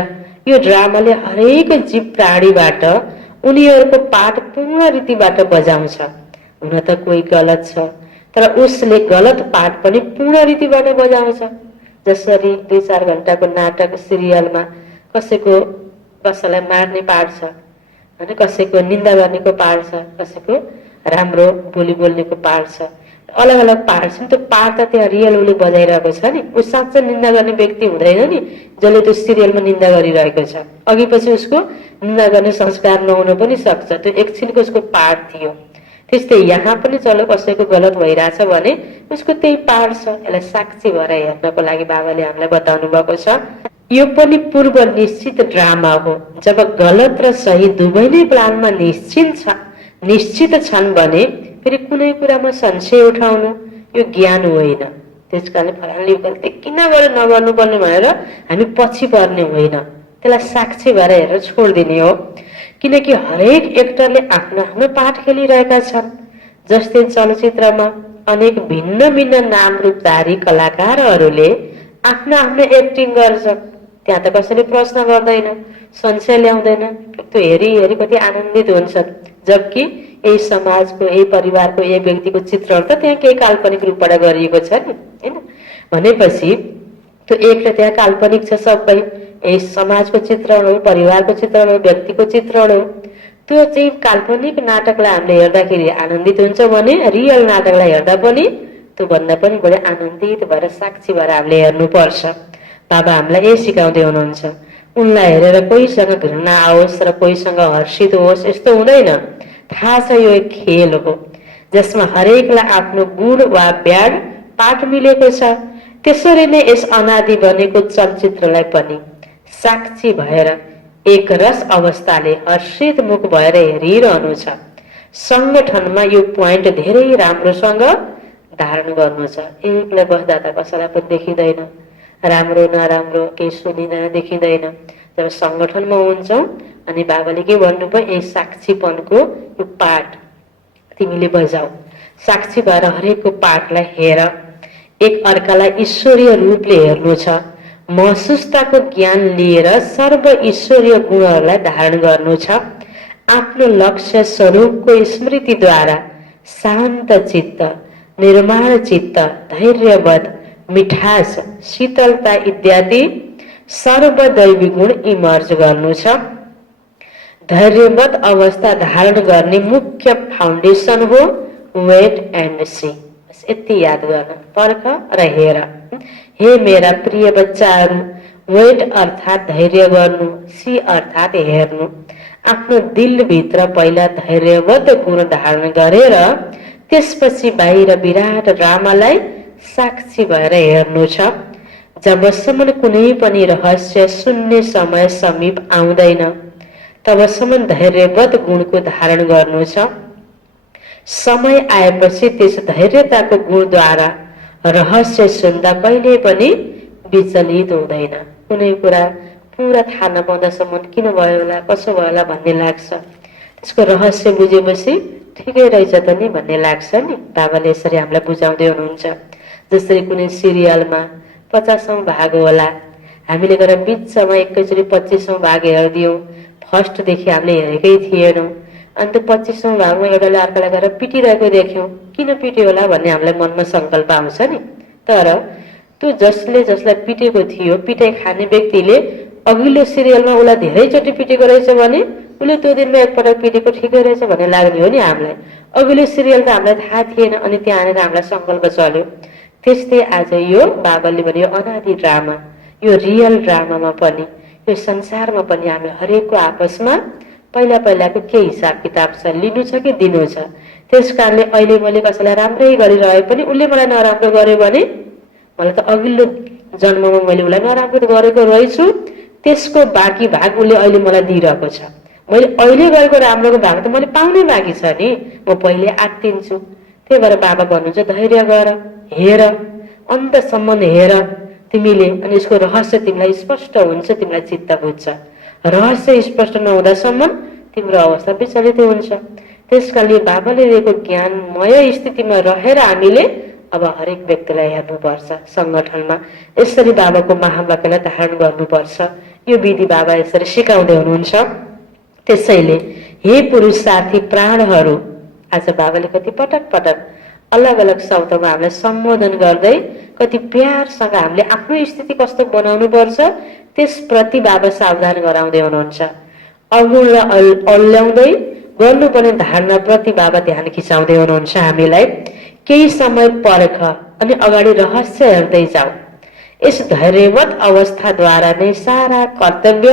यो ड्रामाले हरेक जीव प्राणीबाट उनीहरूको पाठ पूर्ण रीतिबाट बजाउँछ। हुन त कोही गलत छ, तर उसले गलत पाठ पनि पूर्ण रीतिबाट बजाउँछ। जसरी 2-4 घण्टाको नाटक सिरियलमा कसैलाई मार्ने पाठ छ होइन, कसैको निन्दा गर्नेको पाठ छ, कसैको राम्रो बोली बोल्नेको पाठ छ, अलग अलग पाठ छन्। त्यो पाठ त त्यहाँ रियल उसले बजाइरहेको छ नि। ऊ साँच्चै निन्दा गर्ने व्यक्ति हुँदैन नि जसले त्यो सिरियलमा निन्दा गरिरहेको छ। अघि पछि उसको निन्दा गर्ने संस्कार नहुन पनि सक्छ, त्यो एकछिनको उसको पाठ थियो। त्यस्तै यहाँ पनि चलो कसैको गलत भइरहेछ भने उसको त्यही पाठ छ, यसलाई साक्षी भएर हेर्नको लागि बाबाले हामीलाई बताउनु भएको छ। यो पनि पूर्व निश्चित ड्रामा हो। जब गलत र सही दुवै नै प्लानमा निश्चित छन् भने फेरि कुनै कुरामा संशय उठाउनु यो ज्ञान होइन। त्यसकारण फलानले गल्ती किन गरेर नगर्नुपर्ने भनेर हामी पछि पर्ने होइन, त्यसलाई साक्षी भएर हेरेर छोडिदिने हो। किनकि हरेक एक्टरले आफ्नो आफ्नो पाठ खेलिरहेका छन्। जस्तै चलचित्रमा अनेक भिन्न भिन्न नाम रूपधारी कलाकारहरूले आफ्नो आफ्नो एक्टिङ गर्छन्। त्यहाँ त कसैले प्रश्न गर्दैन, संशय ल्याउँदैन, त्यो हेरी कति आनन्दित हुन्छन्। जबकि यही समाजको, यही परिवारको, यही व्यक्तिको चित्रण त त्यहाँ केही काल्पनिक रूपबाट गरिएको छ नि होइन। भनेपछि त्यो एक त त्यहाँ काल्पनिक छ, सबै यही समाजको चित्रण हो, परिवारको चित्रण हो, व्यक्तिको चित्रण हो। त्यो चाहिँ काल्पनिक नाटकलाई हामीले हेर्दाखेरि आनन्दित हुन्छ भने रियल नाटकलाई हेर्दा पनि त्योभन्दा पनि बढी आनन्दित भएर साक्षी भएर हामीले हेर्नुपर्छ। बाबा हामीलाई यही सिकाउँदै हुनुहुन्छ। उनलाई हेरेर कोहीसँग घृणा आओस् र कोहीसँग हर्षित होस् यस्तो हुँदैन। थाहा छ यो एक खेल हो जसमा हरेकलाई आफ्नो गुण वा ब्याड पाठ मिलेको छ। त्यसरी नै यस अनादि बनेको चलचित्रलाई पनि साक्षी भएर एक रस अवस्थाले हर्षित मुख भएर हेरिरहनु छ। संगठनमा यो पोइन्ट धेरै राम्रोसँग धारण गर्नु छ। एक्लै बस्दा त कसैलाई पनि देखिँदैन, राम्रो नराम्रो केही सुनिँदैन, देखिँदैन। जब संगठनमा हुन्छौ अनि बाबाले के भन्नुभयो, यही साक्षीपनको यो पाठ तिमीले बजाऊ। साक्षी भएर हरेकको पाठलाई हेर। एक अर्कालाई ईश्वरीय रूपले हेर्नु छ। महसुसताको ज्ञान लिएर सर्व ईश्वरीय गुणहरूलाई धारण गर्नु छ। आफ्नो लक्ष्य स्वरूपको स्मृतिद्वारा शान्त चित्त, निर्माण चित्त, धैर्यवद, मिठास, शीतलता इत्यादि सर्वदैवी गुण इमर्ज गर्नु छ। धैर्यवद अवस्था धारण गर्ने मुख्य फाउन्डेसन हो वेट एन्ड सी। यति याद गर्न, पर्ख र हेर। हे मेरा प्रिय बच्चाहरू, वेट अर्थात् धैर्य गर्नु, सी अर्थात् हेर्नु। आफ्नो दिलभित्र पहिला धैर्यवद गुण धारण गरेर त्यसपछि बाहिर विराट ड्रामालाई साक्षी भएर हेर्नु छ। जबसम्म कुनै पनि रहस्य सुन्ने समय समीप आउँदैन तबसम्म धैर्यवद गुणको धारण गर्नु छ। समय आएपछि त्यस धैर्यताको गुणद्वारा रहस्य सुन्दा कहिले पनि विचलित हुँदैन। कुनै कुरा पुरा थाहा नपाउँदासम्म किन भयो होला, कसो भयो होला भन्ने लाग्छ। त्यसको रहस्य बुझेपछि ठिकै रहेछ त नि भन्ने लाग्छ नि। बाबाले यसरी हामीलाई बुझाउँदै हुनुहुन्छ। जसरी कुनै सिरियलमा 50औं भाग होला, हामीले गएर बिचमा एकैचोटि 25औं भाग हेरिदियौँ। फर्स्टदेखि हामीले हेरेकै थिएनौँ। अन्त 25औं भागमा एउटाले अर्कालाई गएर पिटिरहेको देख्यौँ। किन पिट्यो होला भन्ने हामीलाई मनमा सङ्कल्प आउँछ नि। तर त्यो जसलाई पिटेको थियो, पिटाइ खाने व्यक्तिले अघिल्लो सिरियलमा उसलाई धेरैचोटि पिटेको रहेछ भने उसले त्यो दिनमा एकपटक पिटेको ठिकै रहेछ भन्ने लाग्ने हो नि हामीलाई। अघिल्लो सिरियल त हामीलाई थाहा थिएन, अनि त्यहाँ आएर हामीलाई सङ्कल्प चल्यो। त्यस्तै आज यो बाबाले भने यो अनादि ड्रामा, यो रियल ड्रामामा पनि, यो संसारमा पनि हामी हरेकको आपसमा पहिलाको के हिसाब किताब छ, लिनु छ कि दिनु छ। त्यस कारणले अहिले मैले कसैलाई राम्रै गरिरहे पनि उसले मलाई नराम्रो गर्यो भने मलाई त अघिल्लो जन्ममा मैले उसलाई नराम्रो गरेको रहेछु, त्यसको बाँकी भाग उसले अहिले मलाई दिइरहेको छ। मैले अहिले गरेको राम्रोको भाग त मैले पाउनै बाँकी छ नि, म पहिले आत्तिन्छु। त्यही भएर बाबा भन्नुहुन्छ धैर्य गर, हेर, अन्तसम्म हेर तिमीले, अनि यसको रहस्य तिमीलाई स्पष्ट हुन्छ, तिमीलाई चित्त बुझ्छ। रहस्य स्पष्ट नहुँदासम्म तिम्रो अवस्था विचलित हुन्छ। त्यसका लिए बाबाले दिएको ज्ञानमय स्थितिमा रहेर हामीले अब हरेक व्यक्तिलाई हेर्नुपर्छ। सङ्गठनमा यसरी बाबाको महावाक्यलाई धारण गर्नुपर्छ। यो विधि बाबा यसरी सिकाउँदै हुनुहुन्छ। त्यसैले हे पुरुष साथी प्राणहरू, आज बाबाले कति पटक पटक अलग अलग शब्दमा हामीलाई सम्बोधन गर्दै कति प्यारसँग हामीले आफ्नो स्थिति कस्तो बनाउनु पर्छ त्यसप्रति बाबा सावधान गराउँदै हुनुहुन्छ। अगुणलाई अल्ल्याउँदै गर्नुपर्ने धारणाप्रति बाबा ध्यान खिचाउँदै हुनुहुन्छ। हामीलाई केही समय पर्ख अनि अगाडि रहस्य हेर्दै जाऊ। यस धैर्यवत अवस्थाद्वारा नै सारा कर्तव्य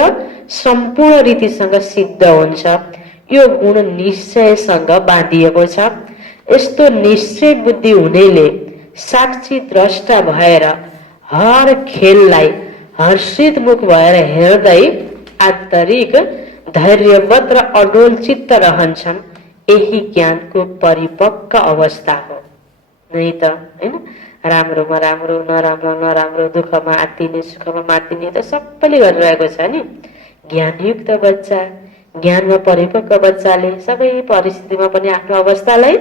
सम्पूर्ण रीतिसँग सिद्ध हुन्छ। यो गुण निश्चयसँग बाँधिएको छ। यस्तो निश्चय बुद्धि हुनेले साक्षी द्रष्टा भएर हर खेललाई हर्षित मुख भएर हेर्दै आन्तरिक धैर्यवत र अडोल चित्त रहन्छन्। यही ज्ञानको परिपक्व अवस्था हो। नै त हैन, राम्रोमा राम्रो, नराम्रो नराम्रो, दुःखमा आत्तिने, सुखमा मात्तिने त सबैले गरिरहेको छ नि। ज्ञानयुक्त बच्चा, ज्ञानमा परिपक्व बच्चाले सबै परिस्थितिमा पनि आफ्नो अवस्थालाई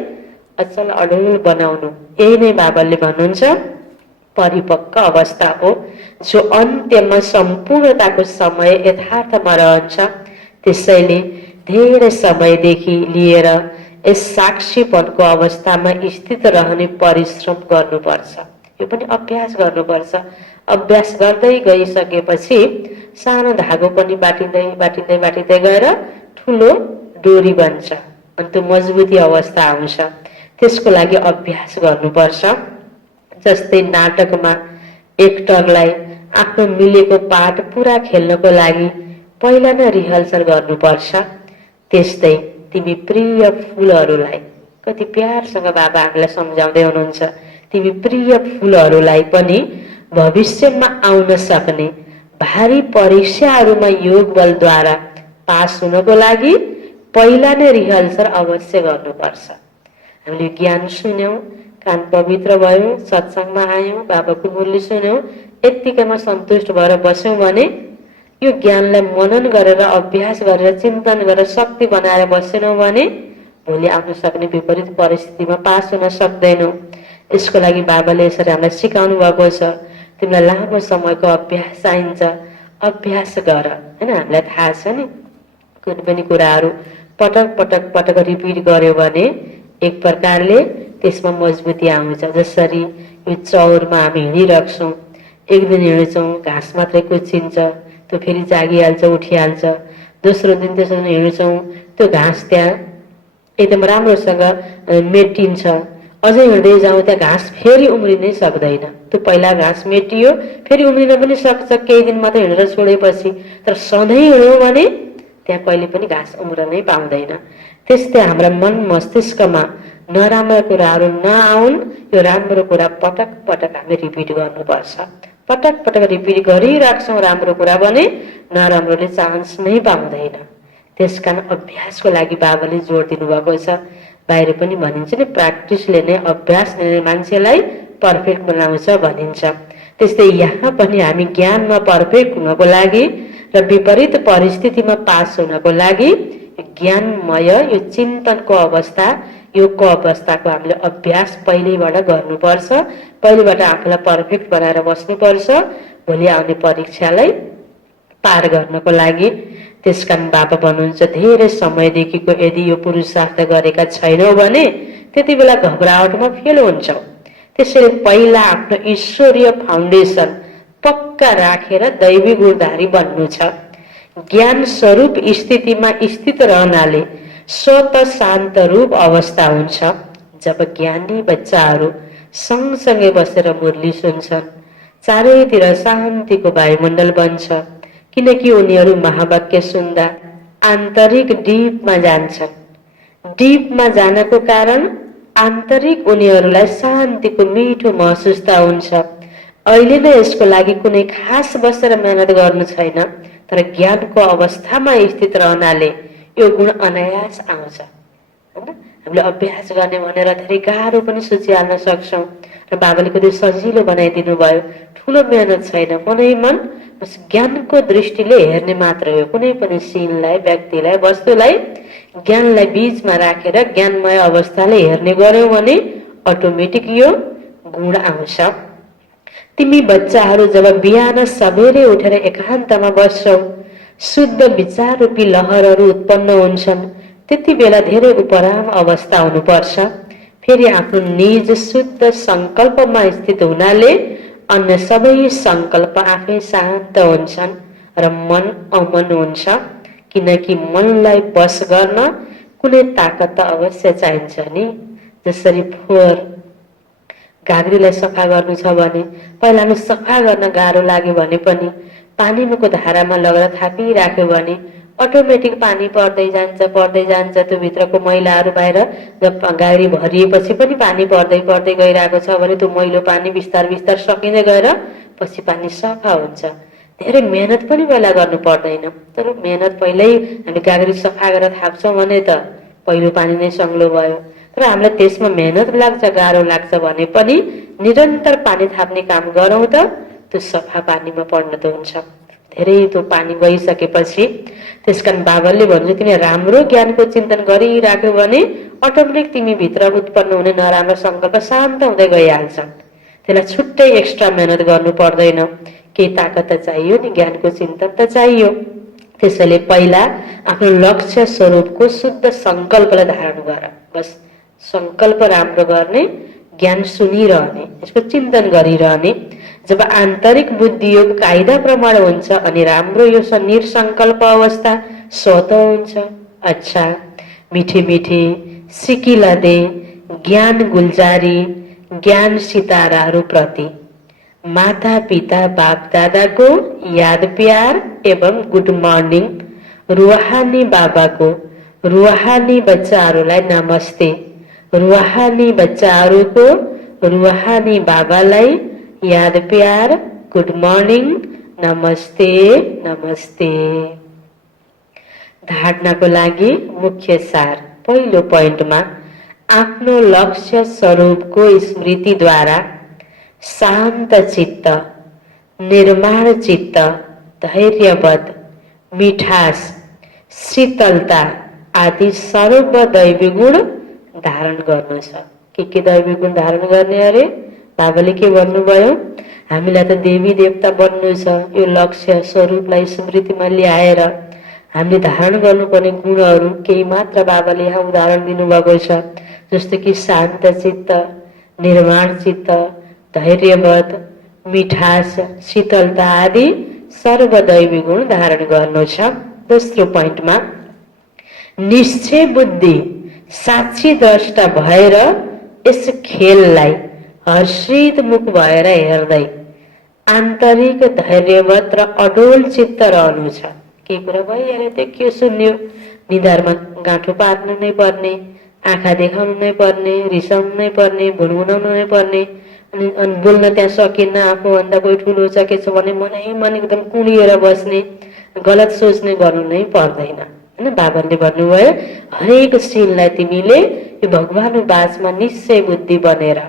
अचल अडोल बनाउनु, यही नै बाबाले भन्नुहुन्छ परिपक्व अवस्था हो, जो अन्त्यमा सम्पूर्णताको समय यथार्थमा रहन्छ। त्यसैले धेरै समयदेखि लिएर यस साक्षीपनको अवस्थामा स्थित रहने परिश्रम गर्नुपर्छ। यो पनि अभ्यास गर्नुपर्छ। अभ्यास गर्दै गइसकेपछि सानो धागो पनि बाटिँदै बाटिँदै बाटिँदै गएर ठुलो डोरी बन्छ अनि त्यो मजबुती अवस्था आउँछ। त्यसको लागि अभ्यास गर्नुपर्छ। जस्तै नाटकमा एक्टरलाई आफ्नो मिलेको पाठ पुरा खेल्नको लागि पहिला नै रिहर्सल गर्नुपर्छ। त्यस्तै तिमी प्रिय फुलहरूलाई, कति प्यारसँग बाबा हामीलाई सम्झाउँदै हुनुहुन्छ, तिमी प्रिय फुलहरूलाई पनि भविष्यमा आउन सक्ने भारी परीक्षाहरूमा योग बलद्वारा पास हुनको लागि पहिला नै रिहर्सल अवश्य गर्नुपर्छ। हामीले ज्ञान सुन्यौं, कान पवित्र भयो, सत्सङ्गमा आयौं, बाबाको मूल्य सुन्यौं, यत्तिकैमा सन्तुष्ट भएर बस्यौं भने यो ज्ञानलाई मनन गरेर अभ्यास गरेर चिन्तन गरेर शक्ति बनाएर बसेनौं भने भोलि आउन सक्ने विपरीत परिस्थितिमा पास हुन सक्दैनौं। यसको लागि बाबाले यसरी हामीलाई सिकाउनु भएको छ। तिमीलाई लामो समयको अभ्यास चाहिन्छ। अभ्यास गर हैन। हामीलाई थाहा छ नि कुनै पनि कुराहरू पटक पटक पटक रिपिट गर्यो भने एक प्रकारले त्यसमा मजबुती आउँछ। जसरी यो चौरमा हामी हिँडिराख्छौं, एक दिन हिँड्छौं घाँस मात्रै कुचिन्छ, त्यो फेरि जागिहाल्छ, उठिहाल्छ। दोस्रो दिन त्यसरी हिँड्छौं, त्यो घाँस त्यहाँ एकदम राम्रोसँग मेटिन्छ। अझै हिँड्दै जाउँ त्यहाँ घाँस फेरि उम्रिनै सक्दैन। त्यो पहिला घाँस मेटियो फेरि उम्रिन पनि सक्छ केही दिन मात्रै हिँडेर छोडेपछि। तर सधैँ हिँड्यौं भने त्यहाँ कहिले पनि घाँस उम्रनै पाउँदैन। त्यस्तै हाम्रा मन मस्तिष्कमा नराम्रा कुराहरू नआउन्, यो राम्रो कुरा पटक पटक हामी रिपिट गर्नुपर्छ। पटक पटक रिपिट गरिराख्छौं राम्रो कुरा भने नराम्रोले चान्स नै पाउँदैन। त्यसकारण अभ्यासको लागि बाबाले जोड दिनुभएको छ। बाहिर पनि भनिन्छ नि प्र्याक्टिसले नै अभ्यासले नै मान्छेलाई पर्फेक्ट बनाउँछ भनिन्छ। त्यस्तै यहाँ पनि हामी ज्ञानमा पर्फेक्ट हुनको लागि र विपरीत परिस्थितिमा पास हुनको लागि ज्ञानमय यो चिन्तनको अवस्था, योगको अवस्थाको हामीले अभ्यास पहिलेबाट गर्नुपर्छ। पहिलेबाट आफूलाई पर्फेक्ट बनाएर बस्नुपर्छ भोलि आउने परीक्षालाई पार गर्नको लागि। त्यसकारण बाबा भन्नुहुन्छ धेरै समयदेखिको यदि यो पुरुषार्थ गरेका छैनौ भने त्यति बेला घबराहटमा फेल हुन्छौ। त्यसैले पहिला आफ्नो ईश्वरीय फाउन्डेसन पक्का राखेर दैवी गुणधारी बन्नु छ। ज्ञान स्वरूप स्थितिमा स्थित रहनाले स्वत शान्त रूप अवस्था हुन्छ। जब ज्ञानी बच्चाहरू सँगसँगै बसेर मुरली सुन्छन्, चारैतिर शान्तिको वायुमण्डल बन्छ। किनकि उनीहरू महावाक्य सुन्दा आन्तरिक डीपमा जान्छन्। डीपमा जानको कारण आन्तरिक उनीहरूलाई शान्तिको मिठो महसुस त हुन्छ। अहिले नै यसको लागि कुनै खास बसेर मेहनत गर्नु छैन, तर ज्ञानको अवस्थामा स्थित रहनाले यो गुण अनायास आउँछ। हैन, हामीले अभ्यास गर्ने भनेर धेरै गाह्रो पनि सोचिहाल्न सक्छौं र बाबाले कति सजिलो बनाइदिनु भयो। ठुलो मेहनत छैन, मनै मन बस ज्ञानको दृष्टिले हेर्ने मात्र हो। कुनै पनि सिनलाई, व्यक्तिलाई, वस्तुलाई ज्ञानलाई बीचमा राखेर ज्ञानमय अवस्थाले हेर्ने गर्यौं भने अटोमेटिक यो गुण आउँछ। तिमी बच्चाहरू जब बिहान सबेरै उठेर एकान्तमा बस्छौ, शुद्ध विचार रूपी लहरहरू उत्पन्न हुन्छन्, त्यति बेला धेरै उपराम अवस्था हुनुपर्छ। फेरि आफ्नो निज शुद्ध संकल्पमा स्थित हुनाले अन्य सबै संकल्प आफै शान्त हुन्छन् र मन अमन हुन्छ। किनकि मनलाई बस गर्न कुनै ताकत त अवश्य चाहिन्छ नि। जसरी फोहोर घाग्रीलाई सफा गर्नु छ भने पहिला सफा गर्न गाह्रो लाग्यो भने पनि पानीको धारामा लगेर थापिराख्यो भने अटोमेटिक पानी पर्दै जान्छ। त्यो भित्रको मैलाहरू बाहिर जब गाडी भरिएपछि पनि पानी पर्दै गइरहेको छ भने त्यो मैलो पानी बिस्तार बिस्तार सकिँदै गएर पछि पानी सफा हुन्छ। धेरै मेहनत पनि पहिला गर्नु पर्दैन। तर मेहनत पहिल्यै हामी गाडी सफा गरेर थाप्छौँ भने त पहिलो पानी नै सङ्लो भयो। तर हामीलाई त्यसमा मेहनत लाग्छ, गाह्रो लाग्छ भने पनि निरन्तर पानी थाप्ने काम गरौँ त त्यो सफा पानीमा परिणत हुन्छ। धेरै त्यो पानी गइसकेपछि त्यसकारण बाबाले भन्नुहुन्छ तिमी राम्रो ज्ञानको चिन्तन गरिराख्यौ भने अटोमेटिक तिमी भित्र उत्पन्न हुने नराम्रो संकल्प शान्त हुँदै गइहाल्छ। त्यसलाई छुट्टै एक्स्ट्रा मेहनत गर्नु पर्दैन। केही ताकत त चाहियो नि, ज्ञानको चिन्तन त चाहियो। त्यसैले पहिला आफ्नो लक्ष्य स्वरूपको शुद्ध संकल्पलाई धारण गर। बस संकल्प राम्रो गर्ने, ज्ञान सुनिरहने, यसको चिन्तन गरिरहने। जब आन्तरिक बुद्धि योग कायदा प्रमाण हुन्छ अनि राम्रो यो निरसंकल्प अवस्था स्वत हुन्छ। अच्छा मिठी मिठी सिकिलदे ज्ञान गुलजारी ज्ञान सिताराहरू प्रति माता पिता बाप दादाको याद प्यार एवं गुड मर्निङ। रुहानी बाबाको रुहानी बच्चाहरूलाई नमस्ते। रुहानी बच्चाहरूको रुहानी बाबालाई याद प्यार, गुड मर्निङ, नमस्ते नमस्ते। धारणको लागि मुख्य सार। पहिलो पोइन्टमा आफ्नो लक्ष्य स्वरूपको स्मृतिद्वारा शान्त चित्त, निर्माण चित्त, धैर्यवत, मिठास, शीतलता आदि सर्व दैवी गुण धारण गर्नु छ। के दैवी गुण धारण गर्ने अरे? बाबाले के भन्नुभयो? हामीलाई त देवी देवता बन्नु छ। यो लक्ष्य स्वरूपलाई स्मृतिमा ल्याएर हामीले धारण गर्नुपर्ने गुणहरू केही मात्र बाबाले यहाँ उदाहरण दिनुभएको छ। जस्तो कि शान्त चित्त, निर्माण चित्त, धैर्यवत, मिठास, शीतलता आदि सर्वदैवी गुण धारण गर्नु छ। दोस्रो पोइन्टमा निश्चय बुद्धि साक्षी द्रष्टा भएर यस खेललाई हर्षित मुख भएर हेर्दै आन्तरिक धैर्यवत र अडोल चित्त रहनु छ। केही कुरा भइहाल्यो, देखियो, सुन्यो, निधारमा गाँठो पार्नु नै पर्ने, आँखा देखाउनु नै पर्ने, रिसाउनु नै पर्ने, भुनभुनाउनु नै पर्ने, अनि बोल्न त्यहाँ सकिन्न, आफूभन्दा कोही ठुलो छ के छ भने मनै मन एकदम कुँडिएर बस्ने, गलत सोच्ने गर्नु नै पर्दैन। हैन, बाबाले भन्नुभयो हरेक सिनलाई तिमीले यो भगवान बासमा निश्चय बुद्धि बनेर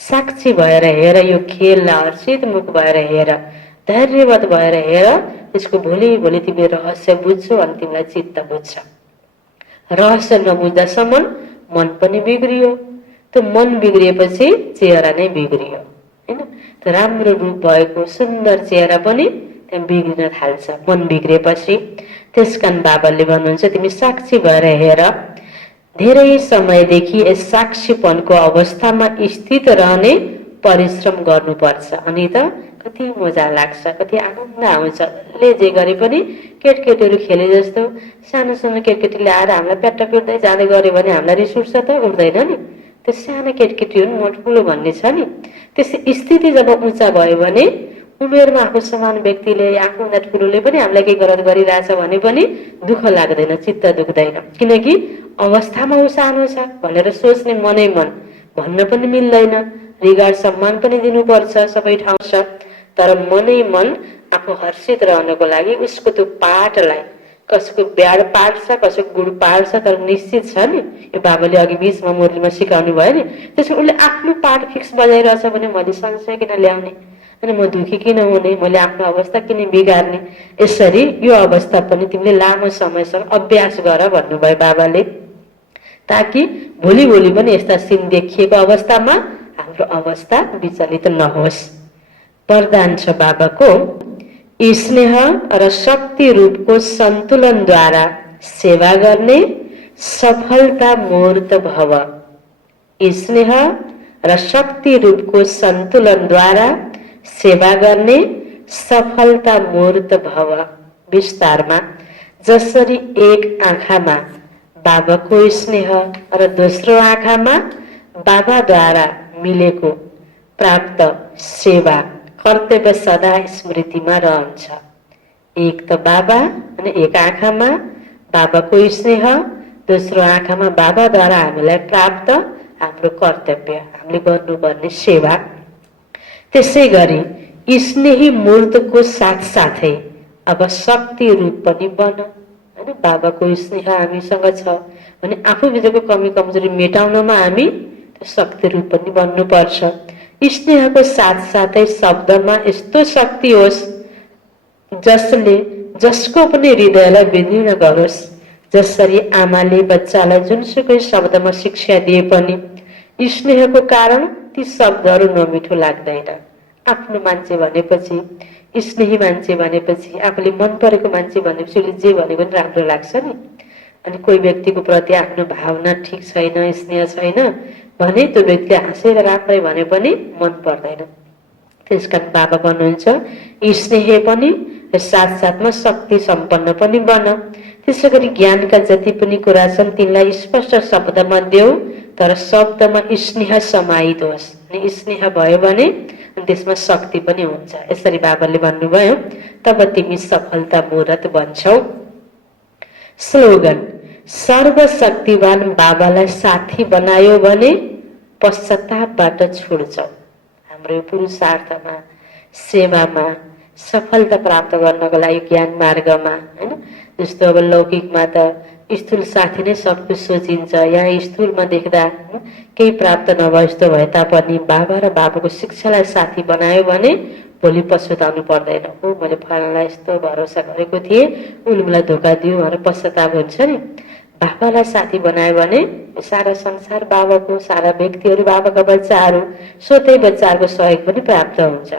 साक्षी भएर हेर, यो खेललाई हर्षित मुख भएर हेर, धैर्यवत भएर हेर। त्यसको भोलि भोलि तिमी रहस्य बुझ्छौ अनि तिमीलाई चित्त बुझ्छ। रहस्य नबुझ्दासम्म मन पनि बिग्रियो। त्यो मन बिग्रिएपछि चेहरा नै बिग्रियो। हैन, त्यो राम्रो रूप भएको सुन्दर चेहरा पनि त्यहाँ बिग्रिन थाल्छ मन बिग्रिएपछि। त्यसकारण बाबाले भन्नुहुन्छ तिमी साक्षी भएर हेर। धेरै समयदेखि यस साक्षीपनको अवस्थामा स्थित रहने परिश्रम गर्नुपर्छ। अनि त कति मजा लाग्छ, कति आनन्द आउँछ। जे गरे पनि केटकेटीहरू खेले जस्तो सानो सानो केटकेटीले आएर हामीलाई प्याट्टा पिट्दै जाँदै गऱ्यो भने हामीलाई रिस उठ्छ त? उठ्दैन नि। त्यो सानो केटकेटीहरू म ठुलो भन्ने छ नि। त्यस स्थिति जब उच्च भयो भने उमेरमा आफू समान व्यक्तिले आफूभन्दा ठुलोले पनि हामीलाई केही गलत गरिरहेछ भने पनि दुःख लाग्दैन, चित्त दुख्दैन। किनकि अवस्थामा ऊ सानो छ भनेर सोच्ने मनै मन भन्न पनि मिल्दैन। रिगार्ड सम्मान पनि दिनुपर्छ, सबै ठाउँ छ। तर मनै मन आफू हर्षित रहनको लागि उसको त्यो पाठलाई, कसैको ब्याड पाठ छ, कसैको गुड पाठ छ, तर निश्चित छ नि। यो बाबाले अघि बिचमा मुरलीमा सिकाउनु भयो नि। त्यसो उसले आफ्नो पाठ फिक्स बजाइरहेछ भने मैले सँगसँगै किन ल्याउने? अनि म दुखी किन हुने, मैले आफ्नो अवस्था किन बिगार्ने, यसरी यो अवस्था पनि तिमीले लामो समयसम्म अभ्यास गर भन्नुभयो बाबाले, ताकि भोलि भोलि पनि यस्ता सिन देखिएको अवस्थामा हाम्रो अवस्था विचलित नहोस्। वरदान छ बाबाको, स्नेह र शक्ति रूपको सन्तुलनद्वारा सेवा गर्ने सफलता मूर्त भव। स्नेह र शक्ति रूपको सन्तुलनद्वारा सेवा गर्ने सफलता मूर्त भव। विस्तारमा, जसरी एक आँखामा बाबाको स्नेह र दोस्रो आँखामा बाबाद्वारा मिलेको प्राप्त सेवा कर्तव्य सदा स्मृतिमा रहन्छ। एक त बाबा अनि एक आँखामा बाबाको स्नेह, दोस्रो आँखामा बाबाद्वारा हामीलाई प्राप्त हाम्रो कर्तव्य, हामीले गर्नुपर्ने सेवा। त्यसै गरी स्नेही मूर्तको साथसाथै अब शक्ति रूप पनि बन, हैन? बाबाको स्नेह हामीसँग छ भने आफूभित्रको कमी कमजोरी मेटाउनमा हामी शक्ति रूप पनि बन्नुपर्छ। स्नेहको साथसाथै शब्दमा यस्तो शक्ति होस् जसले जसको पनि हृदयलाई विदीर्ण गरोस्। जसरी आमाले बच्चालाई जुनसुकै शब्दमा शिक्षा दिए पनि स्नेहको कारण ती शब्दहरू नमिठो लाग्दैन। आफ्नो मान्छे भनेपछि, स्नेही मान्छे भनेपछि, आफूले मन परेको मान्छे भनेपछि उसले जे भनेको पनि राम्रो लाग्छ नि। अनि कोही व्यक्तिको प्रति आफ्नो भावना ठिक छैन, स्नेह छैन भने त्यो व्यक्तिले हाँसेर राम्रै भने पनि मन पर्दैन। त्यसकारण बाबा भन्नुहुन्छ स्नेह पनि साथसाथमा शक्ति सम्पन्न पनि बन। त्यसै गरी ज्ञानका जति पनि कुरा छन् तिनलाई स्पष्ट शब्दमा देऊ, तर शब्दमा स्नेह समाहित होस्। अनि स्नेह भयो भने त्यसमा शक्ति पनि हुन्छ। यसरी बाबाले भन्नुभयो, तब तिमी सफलता मूर्त बन्छौ। स्लोगन, सर्वशक्तिवान बाबालाई साथी बनायो भने पश्चातापबाट छुट्छौ। हाम्रो यो पुरुषार्थमा, सेवामा सफलता प्राप्त गर्नको लागि ज्ञान मार्गमा, हैन? जस्तो अब लौकिकमा त स्थूल साथी नै सब कुछ सोचिन्छ। यहाँ स्थूलमा देख्दा केही प्राप्त नभए जस्तो भए तापनि बाबा र बाबाको शिक्षालाई साथी बनायो भने भोलि पछुताउनु पर्दैन। हो, मैले फलानालाई यस्तो भरोसा गरेको थिएँ, उनले मलाई धोका दियो भनेर पश्चाताप हुन्छ नि। बाबालाई साथी बनायो भने सारा संसार बाबाको, सारा व्यक्तिहरू बाबाका बच्चाहरू, स्वतै बच्चाहरूको सहयोग पनि प्राप्त हुन्छ।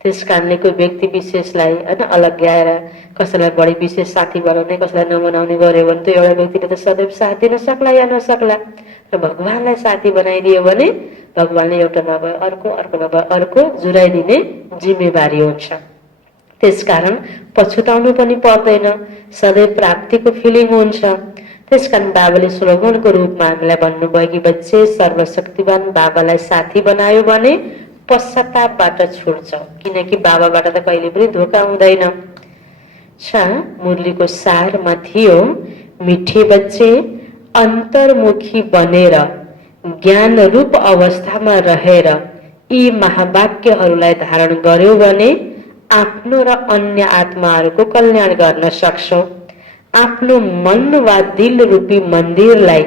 त्यस कारणले कोही व्यक्ति विशेषलाई होइन अलग्याएर कसैलाई बढी विशेष साथी बनाउने, कसैलाई नबनाउने गर्यो भने त्यो एउटा व्यक्तिले त सदैव साथ दिन सक्ला या नसक्ला। र भगवानलाई साथी बनाइदियो भने भगवानले एउटा नभए अर्को, अर्को नभए अर्को जुराइदिने जिम्मेवारी हुन्छ। त्यसकारण पछुताउनु पनि पर्दैन, सदैव प्राप्तिको फिलिङ हुन्छ। त्यसकारण बाबाले स्लोगनको रूपमा हामीलाई भन्नुभयो कि बच्चे सर्वशक्तिवान बाबालाई साथी बनायो भने पश्चातापबाट छुट्छ, किनकि बाबाबाट त कहिले पनि धोका हुँदैन। मुरलीको सारमा थियो, मिठे बच्चे अन्तर्मुखी बनेर ज्ञान रूप अवस्थामा रहेर यी महावाक्यहरूलाई धारण गर्यो भने आफ्नो र अन्य आत्माहरूको कल्याण गर्न सक्छौ। आफ्नो मन वा दिल रूपी मन्दिरलाई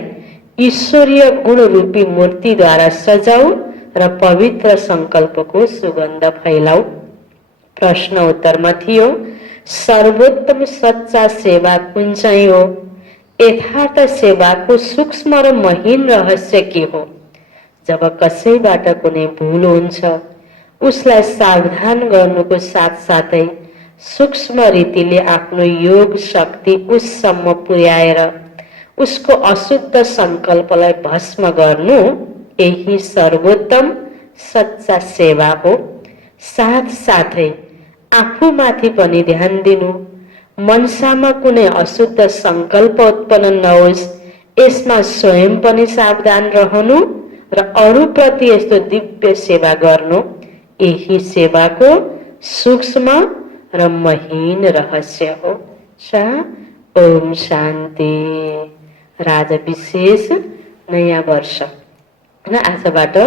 ईश्वरीय गुण रूपी मूर्तिद्वारा सजाऊ र पवित्र संकल्पको सुगन्ध फैलाऊ। प्रश्न उत्तरमा थियो, सर्वोत्तम सच्चा सेवा कुन चाहिँ हो? यथार्थ सेवाको सूक्ष्म र महीन रहस्य के हो? जब कसैबाट कुनै भूल हुन्छ उसलाई सावधान गर्नुको साथसाथै सूक्ष्म रीतिले आफ्नो योग शक्ति उससम्म पुर्याएर उसको अशुद्ध संकल्पलाई भस्म गर्नु यही सर्वोत्तम सच्चा सेवा हो। साथसाथै आफूमाथि पनि ध्यान दिनु, मनसामा कुनै अशुद्ध संकल्प उत्पन्न नहोस् यसमा स्वयं पनि सावधान रहनु र अरूप्रति यस्तो दिव्य सेवा गर्नु यही सेवाको सूक्ष्म र महीन रहस्य हो। ओम शान्ति। राजा विशेष नयाँ वर्ष होइन, आजबाट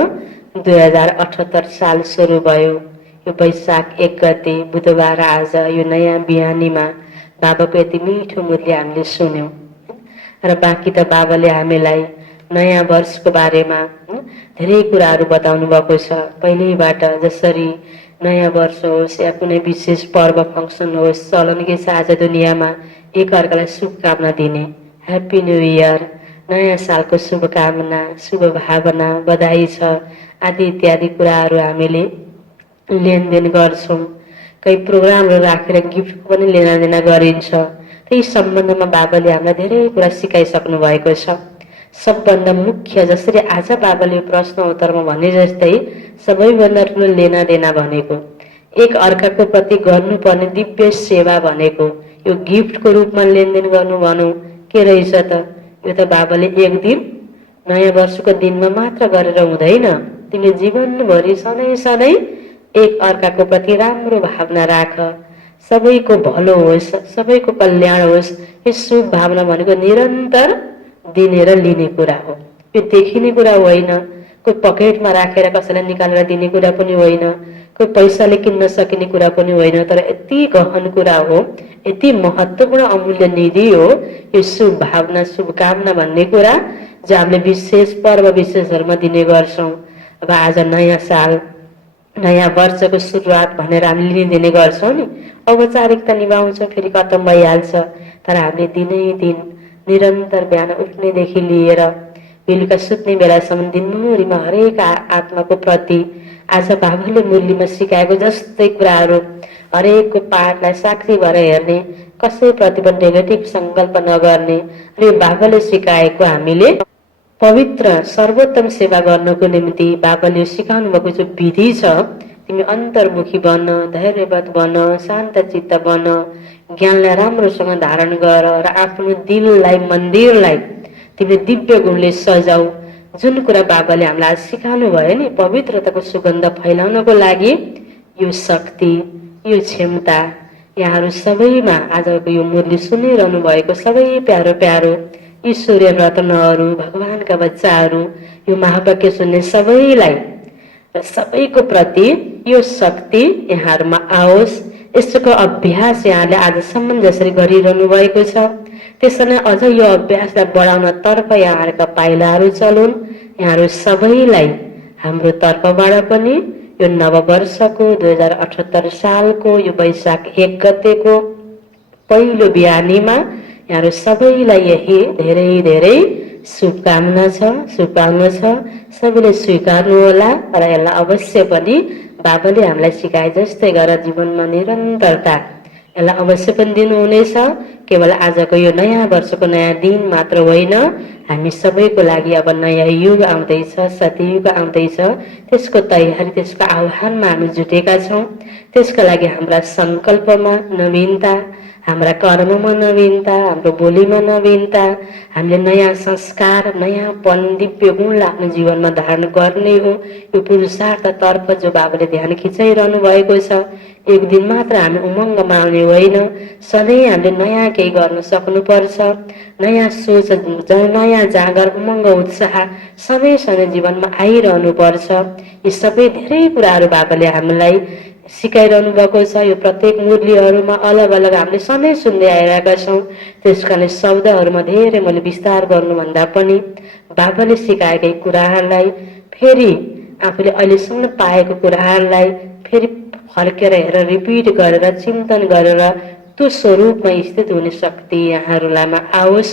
2078 साल सुरु भयो। यो वैशाख 1 गते बुधबार आज यो नयाँ बिहानीमा बाबाको यति मिठो मुरली हामीले सुन्यौं र बाँकी त बाबाले हामीलाई नयाँ वर्षको बारेमा धेरै कुराहरू बताउनु भएको छ। पहिल्यैबाट जसरी नयाँ वर्ष होस् या कुनै विशेष पर्व फङ्सन होस्, चलन के छ आज दुनियाँमा एक अर्कालाई शुभकामना दिने। ह्याप्पी न्यू इयर, नयाँ सालको शुभकामना, शुभ भावना, बधाई छ आदि इत्यादि कुराहरू हामीले लेनदेन गर्छौँ। कहीँ प्रोग्रामहरू राखेर गिफ्टको पनि लेनादेना गरिन्छ। त्यही सम्बन्धमा बाबाले हामीलाई धेरै कुरा सिकाइसक्नु भएको छ। सबभन्दा मुख्य जसरी आज बाबाले प्रश्न उत्तरमा भने जस्तै सबैभन्दा ठुलो लेनादेना भनेको एक अर्काको प्रति गर्नुपर्ने दिव्य सेवा भनेको यो गिफ्टको रूपमा लेनदेन गर्नु भनौँ के रहेछ त? यो त बाबाले एक दिन नयाँ वर्षको दिनमा मात्र गरेर हुँदैन। तिमीले जीवनभरि सधैँ सधैँ एक अर्काको प्रति राम्रो भावना राख, सबैको भलो होस्, सबैको कल्याण होस्। यो शुभ भावना भनेको निरन्तर दिने र लिने कुरा हो। यो देखिने कुरा होइन, कोही पकेटमा राखेर कसैलाई निकालेर दिने कुरा पनि होइन, कोही पैसाले किन्न सकिने कुरा पनि होइन, तर यति गहन कुरा हो, यति महत्त्वपूर्ण अमूल्य निधि हो यो शुभ भावना, शुभकामना भन्ने कुरा जो हामीले विशेष पर्व विशेषहरूमा दिने गर्छौँ। अब आज नयाँ साल, नयाँ वर्षको सुरुवात भनेर हामीले लिने गर्छौँ नि, औपचारिकता निभाउँछौँ, फेरि खत्तम भइहाल्छ। तर हामीले दिनै दिन निरन्तर बिहान उठ्नेदेखि लिएर बेलुका सुत्ने बेलासम्म दिनभरिमा हरेक आत्माको प्रति आज बाबाले मुरलीमा सिकाएको जस्तै कुराहरू हरेकको पाठलाई साक्षी भएर हेर्ने, कसैप्रति पनि नेगेटिभ सङ्कल्प नगर्ने र यो बाबाले सिकाएको हामीले पवित्र सर्वोत्तम सेवा गर्नको निम्ति बाबाले सिकाउनु भएको जो विधि छ, तिमी अन्तर्मुखी बन्न, धैर्यवत बन्न, शान्त चित्त बन्न, ज्ञानलाई राम्रोसँग धारण गर र आफ्नो दिललाई, मन्दिरलाई तिमीले दिव्य गुणले सजाऊ। जुन कुरा बाबाले हामीलाई आज सिकाउनु भयो नि, पवित्रताको सुगन्ध फैलाउनको लागि यो शक्ति, यो क्षमता यहाँहरू सबैमा आजको यो मुरली सुनिरहनु भएको सबै प्यारो प्यारो ईश्वरीय रत्नहरू, भगवानका बच्चाहरू, यो महावाक्य सुन्ने सबैलाई र सबैको प्रति यो शक्ति यहाँहरूमा आओस्। यसको अभ्यास यहाँले आजसम्म जसरी गरिरहनु भएको छ त्यसरी अझ यो अभ्यासलाई बढाउन तर्फ यहाँहरूका पाइलाहरू चलुन्। यहाँहरू सबैलाई हाम्रो तर्फबाट पनि यो नववर्षको 2078 सालको यो वैशाख 1 गतेको पहिलो बिहानीमा यहाँहरू सबैलाई यही धेरै धेरै शुभकामना छ। सबैले स्वीकार्नु होला र यसलाई अवश्य पनि बाबाले हामीलाई सिकाए जस्तै गरेर जीवनमा निरन्तरता यसलाई अवश्य पनि दिनुहुनेछ। केवल आजको यो नयाँ वर्षको नयाँ दिन मात्र होइन, हामी सबैको लागि अब नयाँ युग आउँदैछ, सतयुग आउँदैछ। त्यसको तयारी, त्यसको आह्वानमा हामी जुटेका छौँ। त्यसका लागि हाम्रा सङ्कल्पमा नवीनता, हाम्रा कर्ममा नवीनता, हाम्रो बोलीमा नवीनता, हामीले नयाँ संस्कार, नयाँपन, दिव्य गुणलाई आफ्नो जीवनमा धारण गर्ने हो। यो पुरुषार्थतर्फ जो बाबाले ध्यान खिचाइरहनु भएको छ, एक दिन मात्र हामी उमङ्गमा आउने होइन, सधैँ हामीले नयाँ केही गर्न सक्नुपर्छ। नयाँ सोच, नयाँ जाँगर, उमङ्ग, उत्साह सधैँ सधैँ जीवनमा आइरहनुपर्छ। यी सबै धेरै कुराहरू बाबाले हामीलाई सिकाइरहनु भएको छ। यो प्रत्येक मुरलीहरूमा अलग अलग हामीले सधैँ सुन्दै आइरहेका छौँ। त्यस कारण शब्दहरूमा धेरै मैले विस्तार गर्नुभन्दा पनि बाबाले सिकाएकै कुराहरूलाई फेरि आफूले अहिलेसम्म पाएको कुराहरूलाई फेरि फर्केर हेरेर रिपिट गरेर चिन्तन गरेर त्यो स्वरूपमा स्थित हुने शक्ति यहाँहरूलाई आओस्।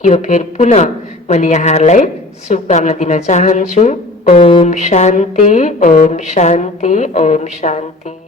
यो फेरि पुनः मैले यहाँहरूलाई शुभकामना दिन चाहन्छु। ओम शान्ति, ओम शान्ति, ओम शान्ति।